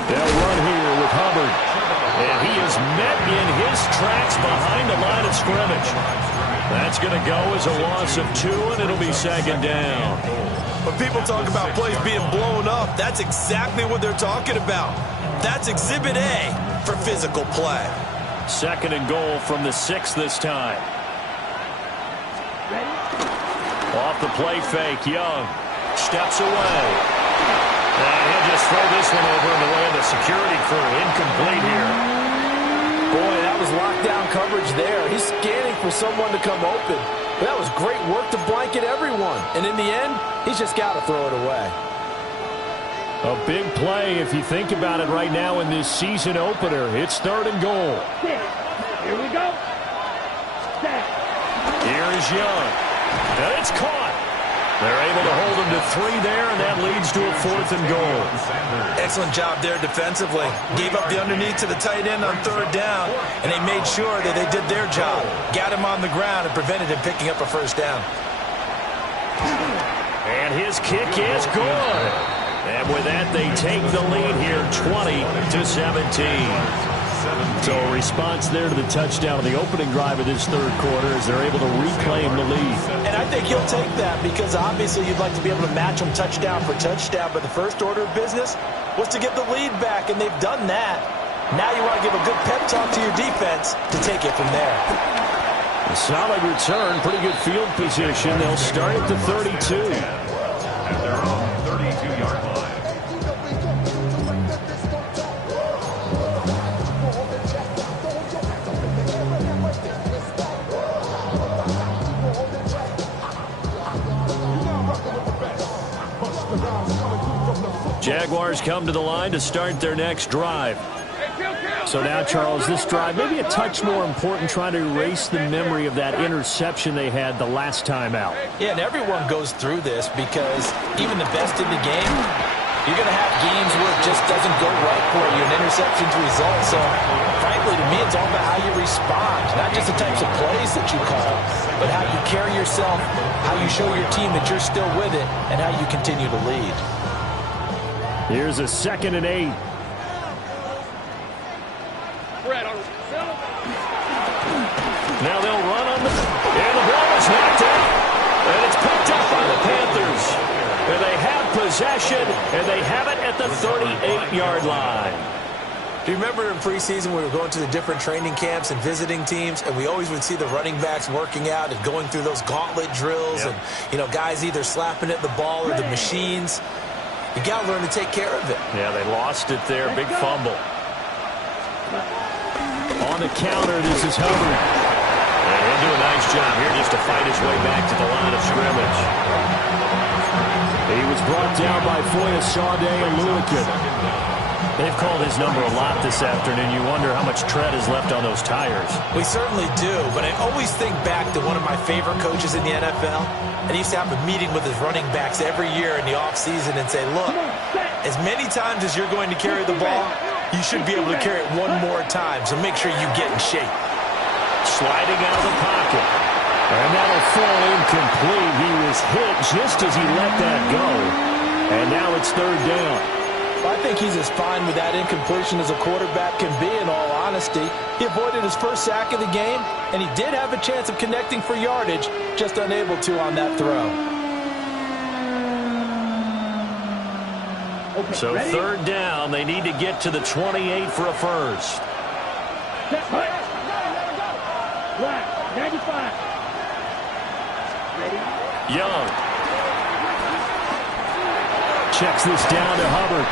They'll run here with Hubbard. And he is met in his tracks behind the line of scrimmage. That's going to go as a loss of 2, and it'll be second down. When people talk about plays being blown up, that's exactly what they're talking about. That's Exhibit A for physical play. 2nd and goal from the 6 this time. Off the play fake, Young steps away. And he'll just throw this one over in the way of the security crew. Incomplete here. Boy, that was lockdown coverage there. He's scanning for someone to come open. But that was great work to blanket everyone. And in the end, he's just got to throw it away. A big play if you think about it right now in this season opener. It's 3rd and goal. Here we go. Here's Young. And it's caught. They're able to hold him to 3 there, and that leads to a 4th and goal. Excellent job there defensively. Gave up the underneath to the tight end on 3rd down, and they made sure that they did their job. Got him on the ground and prevented him picking up a 1st down. And his kick is good. And with that, they take the lead here, 20-17. So a response there to the touchdown of the opening drive of this 3rd quarter as they're able to reclaim the lead. And I think he'll take that because obviously you'd like to be able to match them touchdown for touchdown, but the first order of business was to get the lead back, and they've done that. Now you want to give a good pep talk to your defense to take it from there. A solid return, pretty good field position. They'll start at the 32. At their own 32-yard line. Jaguars come to the line to start their next drive. So now, Charles, this drive maybe a touch more important, trying to erase the memory of that interception they had the last time out. Yeah, and everyone goes through this because even the best in the game, you're going to have games where it just doesn't go right for you, an interception's result. So, frankly, to me, it's all about how you respond, not just the types of plays that you call, but how you carry yourself, how you show your team that you're still with it, and how you continue to lead. Here's a 2nd and 8. Now they'll run on the... And the ball is knocked out. And it's picked up by the Panthers. And they have possession, and they have it at the 38-yard line. Do you remember in preseason we were going to the different training camps and visiting teams, and we always would see the running backs working out and going through those gauntlet drills, and, you know, guys either slapping at the ball or the machines. You got to learn to take care of it. Yeah, they lost it there. Big fumble. On the counter, this is Hubbard. And he'll do a nice job here just to fight his way back to the line of scrimmage. He was brought down by Foya, Sade, and Lulikin. They've called his number a lot this afternoon. You wonder how much tread is left on those tires. We certainly do, but I always think back to one of my favorite coaches in the NFL. And he used to have a meeting with his running backs every year in the offseason and say, look, as many times as you're going to carry the ball, you should be able to carry it one more time, so make sure you get in shape. Sliding out of the pocket. And that'll fall incomplete. He was hit just as he let that go. And now it's 3rd down. I think he's as fine with that incompletion as a quarterback can be, in all honesty. He avoided his first sack of the game, and he did have a chance of connecting for yardage, just unable to on that throw. Okay, so ready? 3rd down. They need to get to the 28 for a first. Black, 95. Ready? Young. Checks this down to Hubbard.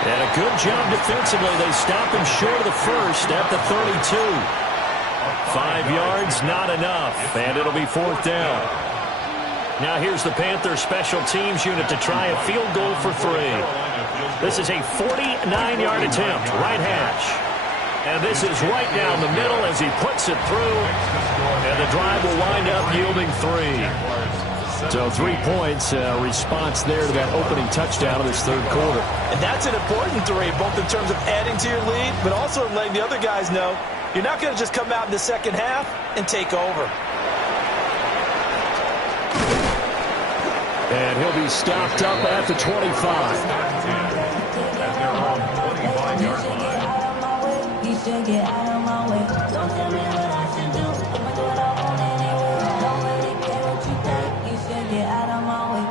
And a good job defensively. They stop him short of the first at the 32. 5 yards, not enough. And it'll be 4th down. Now here's the Panthers special teams unit to try a field goal for 3. This is a 49-yard attempt, right hash. And this is right down the middle as he puts it through. And the drive will wind up yielding 3. So 3 points, response there to that opening touchdown of this 3rd quarter. And that's an important 3, both in terms of adding to your lead, but also in letting the other guys know you're not going to just come out in the second half and take over. And he'll be stopped up at the 25. At their own 25-yard line.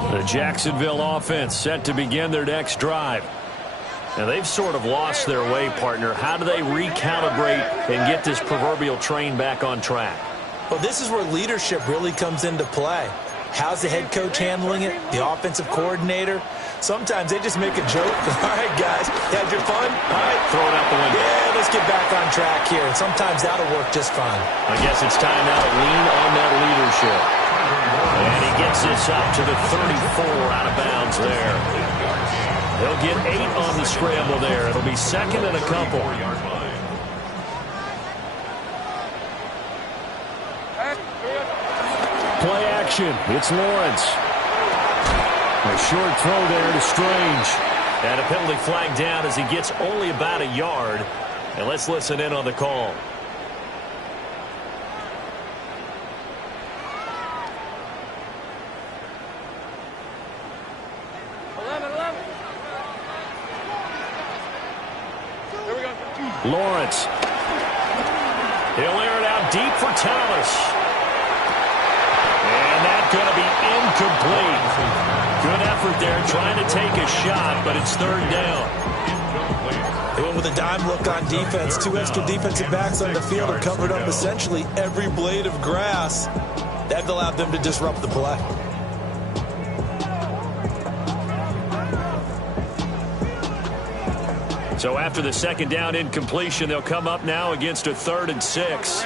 The Jacksonville offense set to begin their next drive. Now, they've sort of lost their way, partner. How do they recalibrate and get this proverbial train back on track? Well, this is where leadership really comes into play. How's the head coach handling it? The offensive coordinator? Sometimes they just make a joke. All right, guys, you had your fun? All right. Throw it out the window. Yeah, let's get back on track here. And sometimes that'll work just fine. I guess it's time now to lean on that leadership. And he gets this up to the 34 out of bounds there. He'll get 8 on the scramble there. It'll be second and a couple. Play action. It's Lawrence. A short throw there to Strange. And a penalty flag down as he gets only about a yard. And let's listen in on the call. Lawrence. He'll air it out deep for Thomas. And that's going to be incomplete. Good effort there trying to take a shot, but it's third down. They went with a dime look on defense. 2 extra defensive backs on the field and covered up essentially every blade of grass. That allowed them to disrupt the play. So after the second down incompletion, they'll come up now against a 3rd and 6.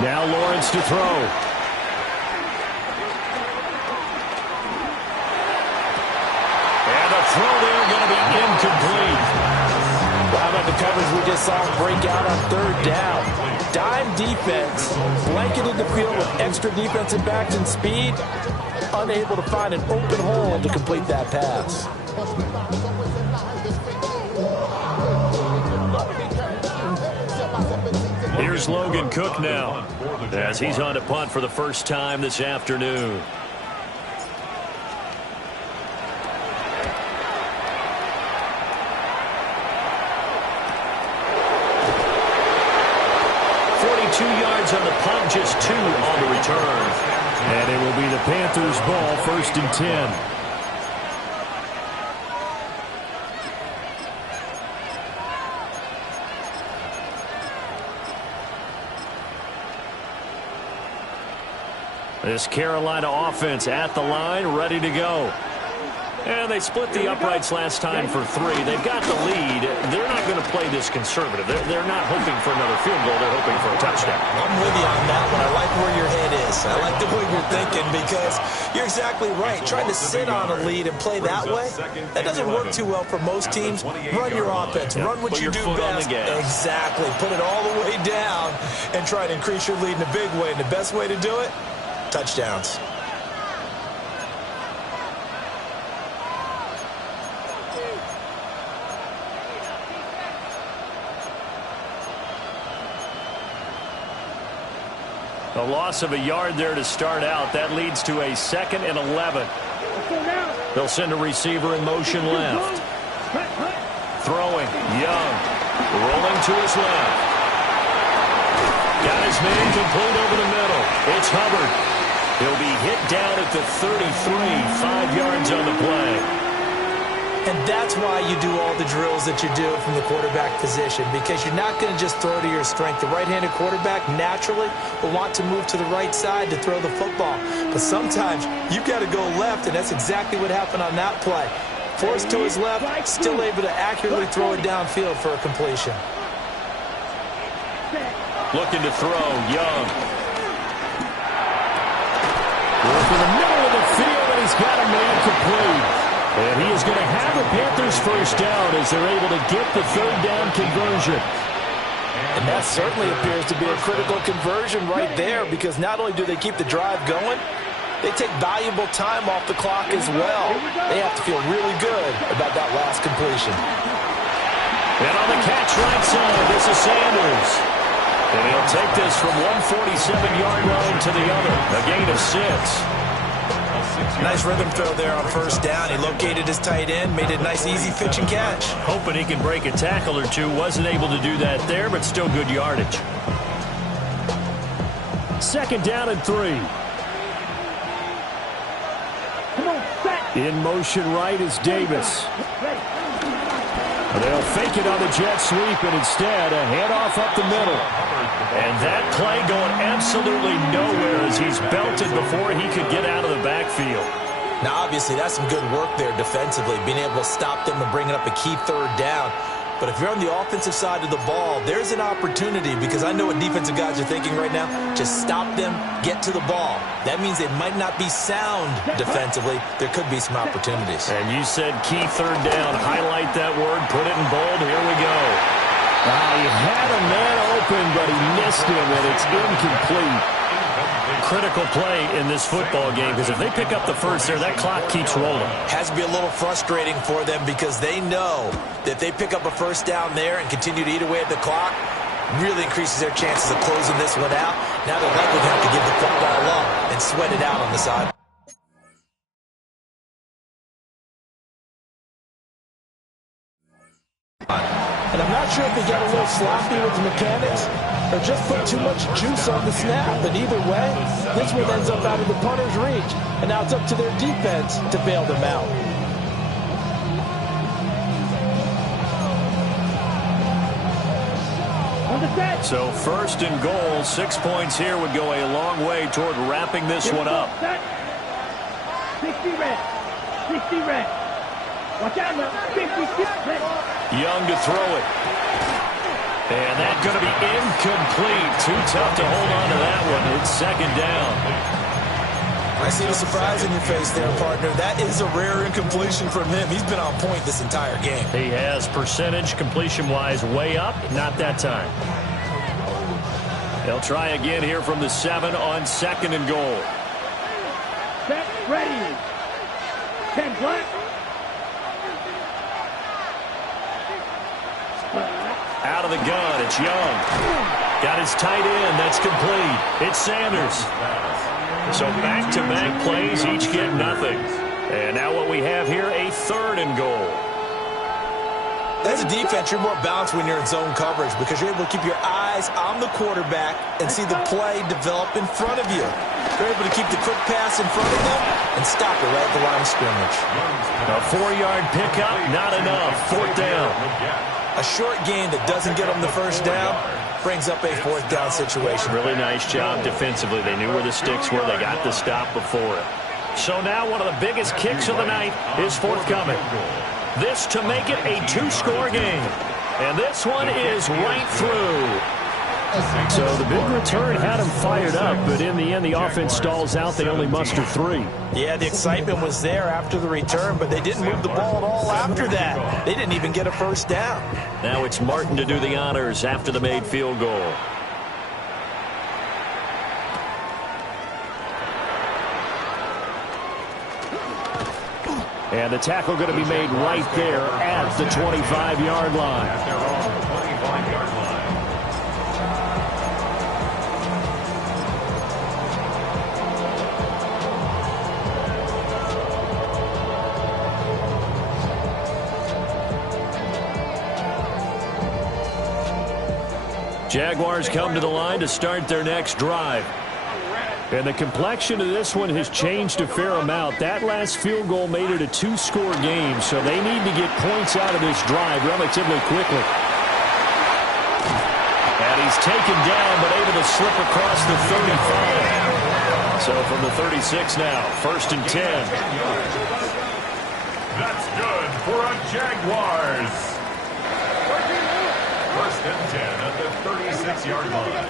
Now Lawrence to throw. And a throw there going to be incomplete. How about the coverage we just saw break out on 3rd down? Dime defense, blanketed the field with extra defensive backs and speed, unable to find an open hole to complete that pass. Here's Logan Cook now as he's on to punt for the first time this afternoon. On the punt, just 2 on the return. And it will be the Panthers' ball, 1st and 10. This Carolina offense at the line, ready to go. And they split the uprights last time for 3. They've got the lead. They're not going to play this conservative. They're not hoping for another field goal. They're hoping for a touchdown. I'm with you on that one. I like where your head is. I like the way you're thinking because you're exactly right. Trying to sit on a lead and play that way, that doesn't work too well for most teams. Run your offense. Run what you do best. Exactly. Put it all the way down and try to increase your lead in a big way. And the best way to do it, touchdowns. A loss of a yard there to start out. That leads to a 2nd and 11. They'll send a receiver in motion left. Throwing. Young. Rolling to his left. Got his man complete over the middle. It's Hubbard. He'll be hit down at the 33. 5 yards on the play. And that's why you do all the drills that you do from the quarterback position, because you're not going to just throw to your strength. The right-handed quarterback naturally will want to move to the right side to throw the football. But sometimes you've got to go left, and that's exactly what happened on that play. Forced to his left, still able to accurately throw it downfield for a completion. Looking to throw, Young. Goes to the middle of the field, and he's got a man complete. And he is going to have the Panthers first down as they're able to get the 3rd down conversion. And that certainly appears to be a critical conversion right there, because not only do they keep the drive going, they take valuable time off the clock as well. They have to feel really good about that last completion. And on the catch right side, this is Sanders. And he'll take this from 147-yard line to the other. A gain of 6. Nice rhythm throw there on first down. He located his tight end, made a nice easy pitch and catch. Hoping he can break a tackle or two. Wasn't able to do that there, but still good yardage. 2nd down and 3. Come on, set. In motion right is Davis. They'll fake it on the jet sweep, and instead a handoff up the middle. And that play going absolutely nowhere as he's belted before he could get out of the backfield. Now, obviously, that's some good work there defensively, being able to stop them and bringing up a key 3rd down. But if you're on the offensive side of the ball, there's an opportunity, because I know what defensive guys are thinking right now. Just stop them, get to the ball. That means they might not be sound defensively. There could be some opportunities. And you said key 3rd down. Highlight that word, put it in bold. Here we go. He had a man open, but he missed him, and it's incomplete. Critical play in this football game, because if they pick up the first there, that clock keeps rolling. Has to be a little frustrating for them, because they know that if they pick up a first down there and continue to eat away at the clock, really increases their chances of closing this one out. Now they're likely to have to give the football up and sweat it out on the side. And I'm not sure if he got a little sloppy with the mechanics or just put too much juice on the snap. But either way, this one ends up out of the punter's reach. And now it's up to their defense to bail them out. So 1st and goal, 6 points here would go a long way toward wrapping this one up. 60 red. 60 red. Watch out now. 56 red. Young to throw it. And that's going to be incomplete. Too tough to hold on to that one. It's 2nd down. I see the surprise in your face there, partner. That is a rare incompletion from him. He's been on point this entire game. He has percentage completion-wise way up. Not that time. They'll try again here from the 7 on 2nd and goal. Set, ready. 10 black. Out of the gun, it's Young. Got his tight end, that's complete. It's Sanders. So back-to-back plays, each get nothing. And now what we have here, a 3rd and goal. As a defense, you're more balanced when you're in zone coverage, because you're able to keep your eyes on the quarterback and see the play develop in front of you. You're able to keep the quick pass in front of them and stop it right at the line of scrimmage. A 4-yard pickup, not enough. 4th down. A short gain that doesn't get them the first down brings up a 4th down situation. Really nice job defensively. They knew where the sticks were. They got the stop before it. So now one of the biggest kicks of the night is forthcoming. This to make it a 2-score game. And this one is right through. So the big return had him fired up, but in the end, the offense stalls out. They only muster 3. Yeah, the excitement was there after the return, but they didn't move the ball at all after that. They didn't even get a first down. Now it's Martin to do the honors after the made field goal. And the tackle going to be made right there at the 25-yard line. Jaguars come to the line to start their next drive. And the complexion of this one has changed a fair amount. That last field goal made it a 2-score game, so they need to get points out of this drive relatively quickly. And he's taken down, but able to slip across the 35. So from the 36 now, 1st and 10. That's good for a Jaguars. 1st and 10 at the 36-yard line.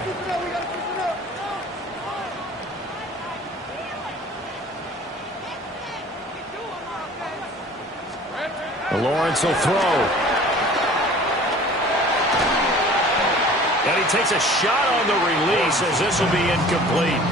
Lawrence will throw. And he takes a shot on the release as this will be incomplete.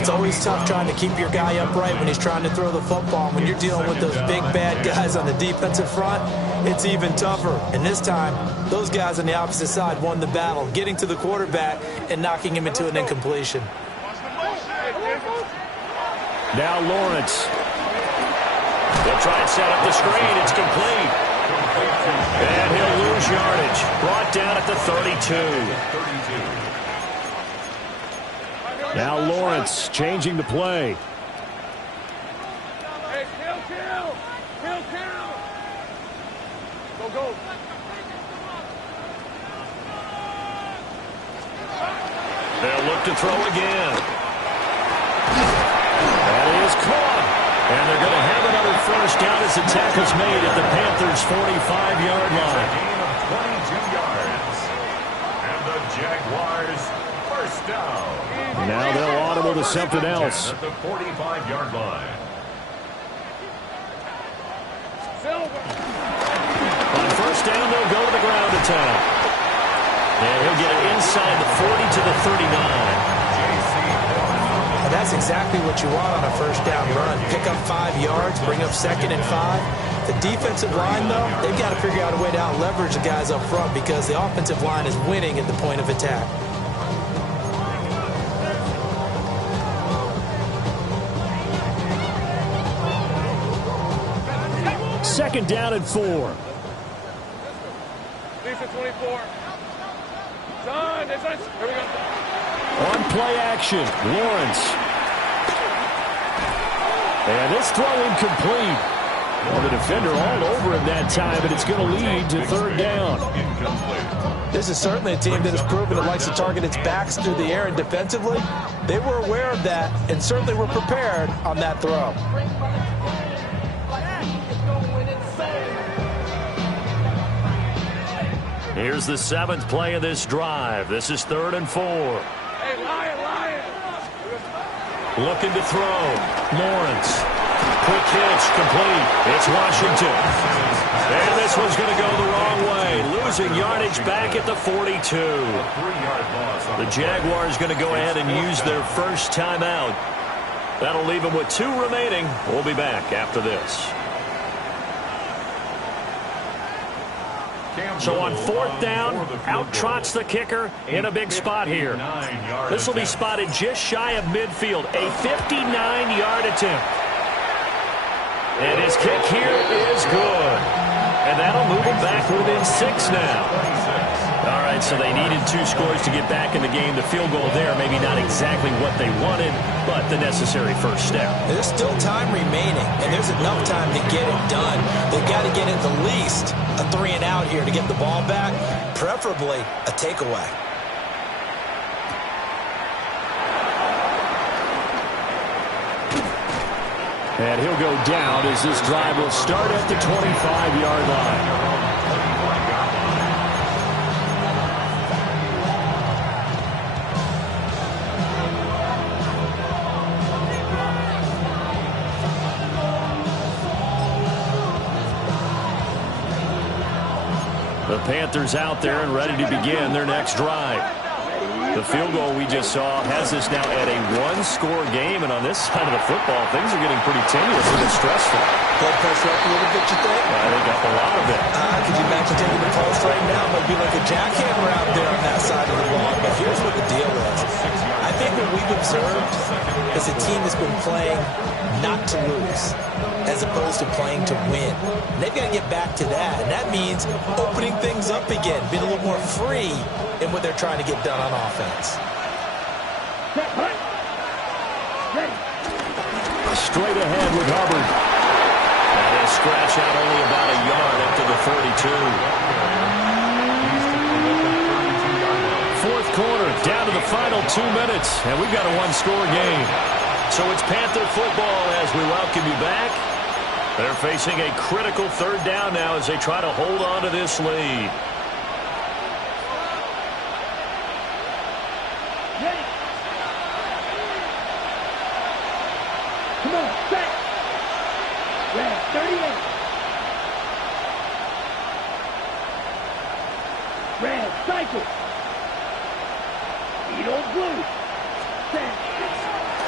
It's always tough trying to keep your guy upright when he's trying to throw the football. When you're dealing with those big, bad guys on the defensive front, it's even tougher. And this time, those guys on the opposite side won the battle, getting to the quarterback and knocking him into an incompletion. Now Lawrence. They'll try and set up the screen. It's complete. And he'll lose yardage. Brought down at the 32. Now Lawrence changing the play. Hey, kill. Go. They'll look to throw again. That is caught. And they're going to have another first down as the tackle's made at the Panthers' 45-yard line. Gain of 22 yards. And the Jaguars first down. Now they'll audible to something else. At the 45-yard line. On first down, they'll go to the ground attack. And he'll get it inside the 40 to the 39. And that's exactly what you want on a first down run. Pick up 5 yards, bring up 2nd and 5. The defensive line, though, they've got to figure out a way to out-leverage the guys up front because the offensive line is winning at the point of attack. Second down and 4. Lisa 24. Son, here we go. On play action, Lawrence. And this throw incomplete. Well, the defender all over him that time, but it's going to lead to third down. This is certainly a team that has proven it likes to target its backs through the air, and defensively, they were aware of that and certainly were prepared on that throw. Here's the 7th play of this drive. This is 3rd and 4. Hey, Lion. Looking to throw. Lawrence. Quick hitch, complete. It's Washington. And this one's going to go the wrong way. Losing yardage back at the 42. The Jaguars going to go ahead and use their first timeout. That'll leave them with 2 remaining. We'll be back after this. So on 4th down, out trots the kicker in a big spot here. This will be spotted just shy of midfield. A 59-yard attempt. And his kick here is good. And that'll move him back within 6 now. All right, so they needed 2 scores to get back in the game. The field goal there, maybe not exactly what they wanted, but the necessary first step. There's still time remaining, and there's enough time to get it done. They've got to get at the least a 3 and out here to get the ball back, preferably a takeaway. And he'll go down as this drive will start at the 25-yard line. The Panthers out there and ready to begin their next drive. The field goal we just saw has us now at a 1-score game, and on this side of the football, things are getting pretty tenuous and it's stressful. Blood pressure up a little bit, you think? I think up a lot of it. Could you imagine taking the pulse right now? Might be like a jackhammer out there on that side of the ball. But here's what the deal is. I think what we've observed is a team that's been playing not to lose, as opposed to playing to win. And they've got to get back to that. And that means opening things up again, being a little more free in what they're trying to get done on offense. Straight ahead with Hubbard. And he'll scratch out only about a yard up to the 32. Fourth quarter, down to the final 2 minutes, and we've got a 1-score game. So it's Panther football as we welcome you back. They're facing a critical 3rd down now as they try to hold on to this lead. Come on, set. Red, 38. Red, cycle. Speed on blue. Set.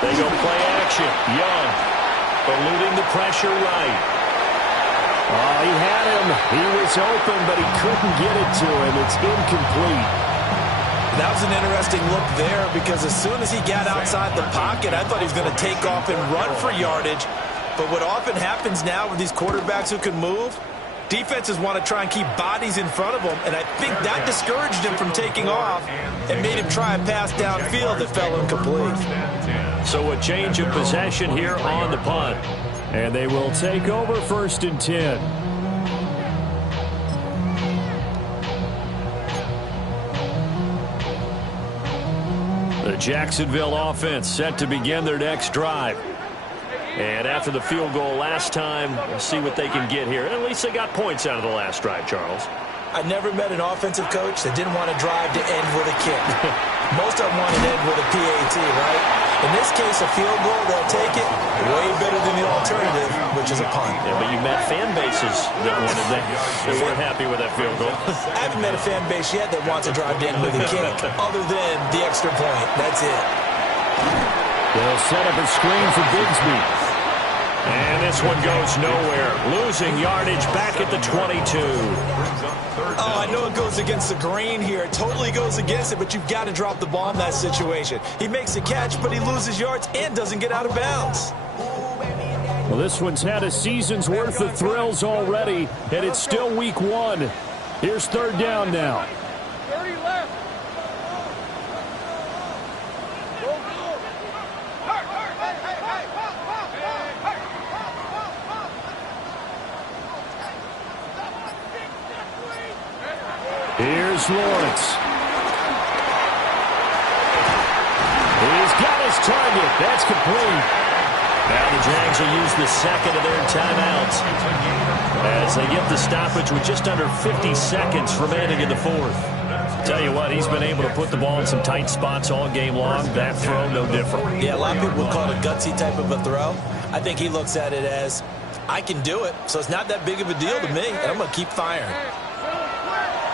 They go play action. Young eluding the pressure right. Oh, he had him. He was open, but he couldn't get it to him. It's incomplete. That was an interesting look there because as soon as he got outside the pocket, I thought he was going to take off and run for yardage. But what often happens now with these quarterbacks who can move, defenses want to try and keep bodies in front of them, and I think that discouraged him from taking off and made him try a pass downfield that fell incomplete. So a change of possession here on the punt. And they will take over 1st and 10. The Jacksonville offense set to begin their next drive. And after the field goal last time, we'll see what they can get here. At least they got points out of the last drive, Charles. I never met an offensive coach that didn't want to drive to end with a kick. Most of them want to end with a PAT, right? In this case, a field goal, they'll take it way better than the alternative, which is a punt. Yeah, but you met fan bases that wanted that. They weren't happy with that field goal. I haven't met a fan base yet that wants to drive to end with a kick, other than the extra point. That's it. They'll set up a screen for Bigsby. And this one goes nowhere. Losing yardage back at the 22. Oh, I know it goes against the grain here. It totally goes against it, but you've got to drop the ball in that situation. He makes a catch, but he loses yards and doesn't get out of bounds. Well, this one's had a season's worth of thrills already, and it's still week 1. Here's 3rd down now. 30 left. Here's Lawrence. He's got his target. That's complete. Now the Jags will use the second of their timeouts as they get the stoppage with just under 50 seconds remaining in the 4th. Tell you what, he's been able to put the ball in some tight spots all game long. That throw, no different. Yeah, a lot of people would call it a gutsy type of a throw. I think he looks at it as, I can do it, so it's not that big of a deal to me, and I'm going to keep firing.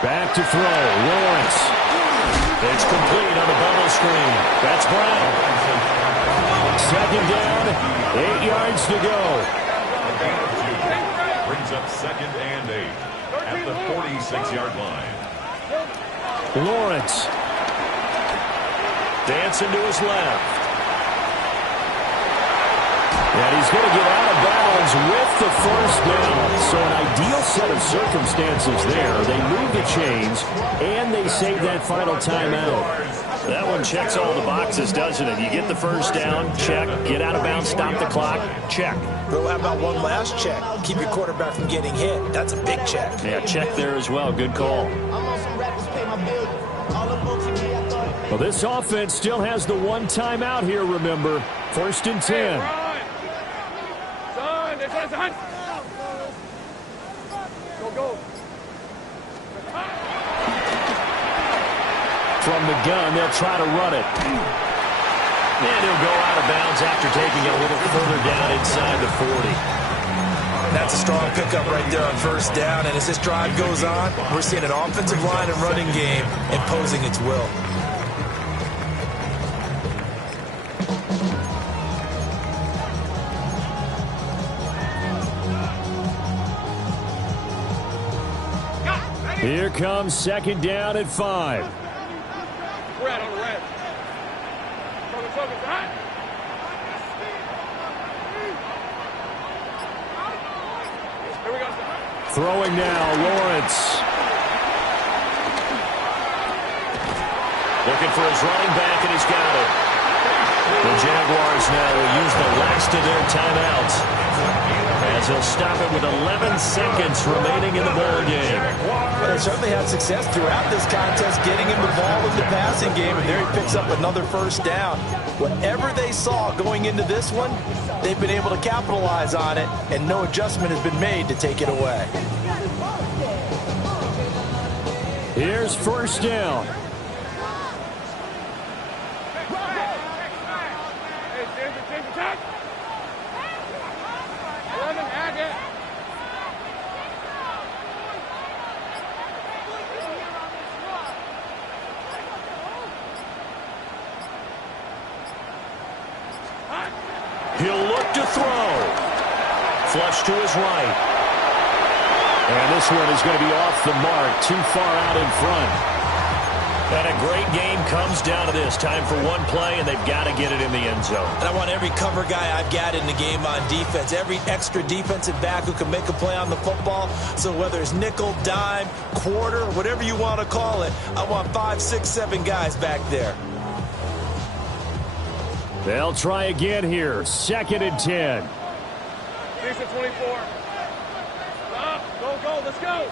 Back to throw. Lawrence. It's complete on the bubble screen. That's Brown. 2nd down. 8 yards to go. Brings up 2nd and 8 at the 46-yard line. Lawrence. Dancing to his left. And he's going to get out of bounds with the 1st down. So an ideal set of circumstances there. They move the chains, and they save that final timeout. That one checks all the boxes, doesn't it? You get the 1st down, check. Get out of bounds, stop the clock, check. Well, how about one last check? Keep your quarterback from getting hit. That's a big check. Yeah, check there as well. Good call. Well, this offense still has the 1 timeout here, remember. 1st and 10. Go. From the gun, they'll try to run it. And he'll go out of bounds after taking it a little further down inside the 40. That's a strong pickup right there on 1st down. And as this drive goes on, we're seeing an offensive line and running game imposing its will. Here comes 2nd down at 5. Red on the red. Here we go. Throwing now, Lawrence. Looking for his running back, and he's got it. The Jaguars now will use the last of their timeouts as he'll stop it with 11 seconds remaining in the ball game. Well, they certainly had success throughout this contest getting him the ball in the passing game, and there he picks up another 1st down. Whatever they saw going into this one, they've been able to capitalize on it, and no adjustment has been made to take it away. Here's 1st down. He'll look to throw. Flush to his right. And this one is going to be off the mark, too far out in front. And a great game comes down to this. Time for one play, and they've got to get it in the end zone. And I want every cover guy I've got in the game on defense, every extra defensive back who can make a play on the football. So whether it's nickel, dime, quarter, whatever you want to call it, I want 5, 6, 7 guys back there. They'll try again here. 2nd and 10. 6 and 24. Stop. Go. Let's go.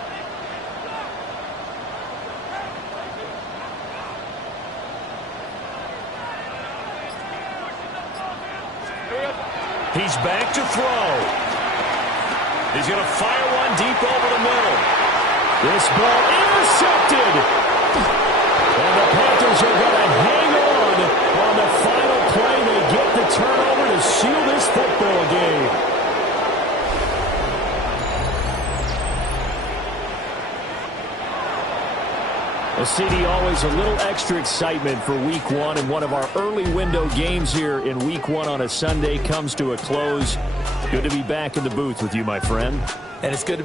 He's back to throw. He's going to fire one deep over the middle. This ball intercepted. And the Panthers are going to hang on the final play. They get the turnover to seal this football game. Well, CD, always a little extra excitement for Week 1, and one of our early window games here in Week 1 on a Sunday comes to a close. Good to be back in the booth with you, my friend. And it's good to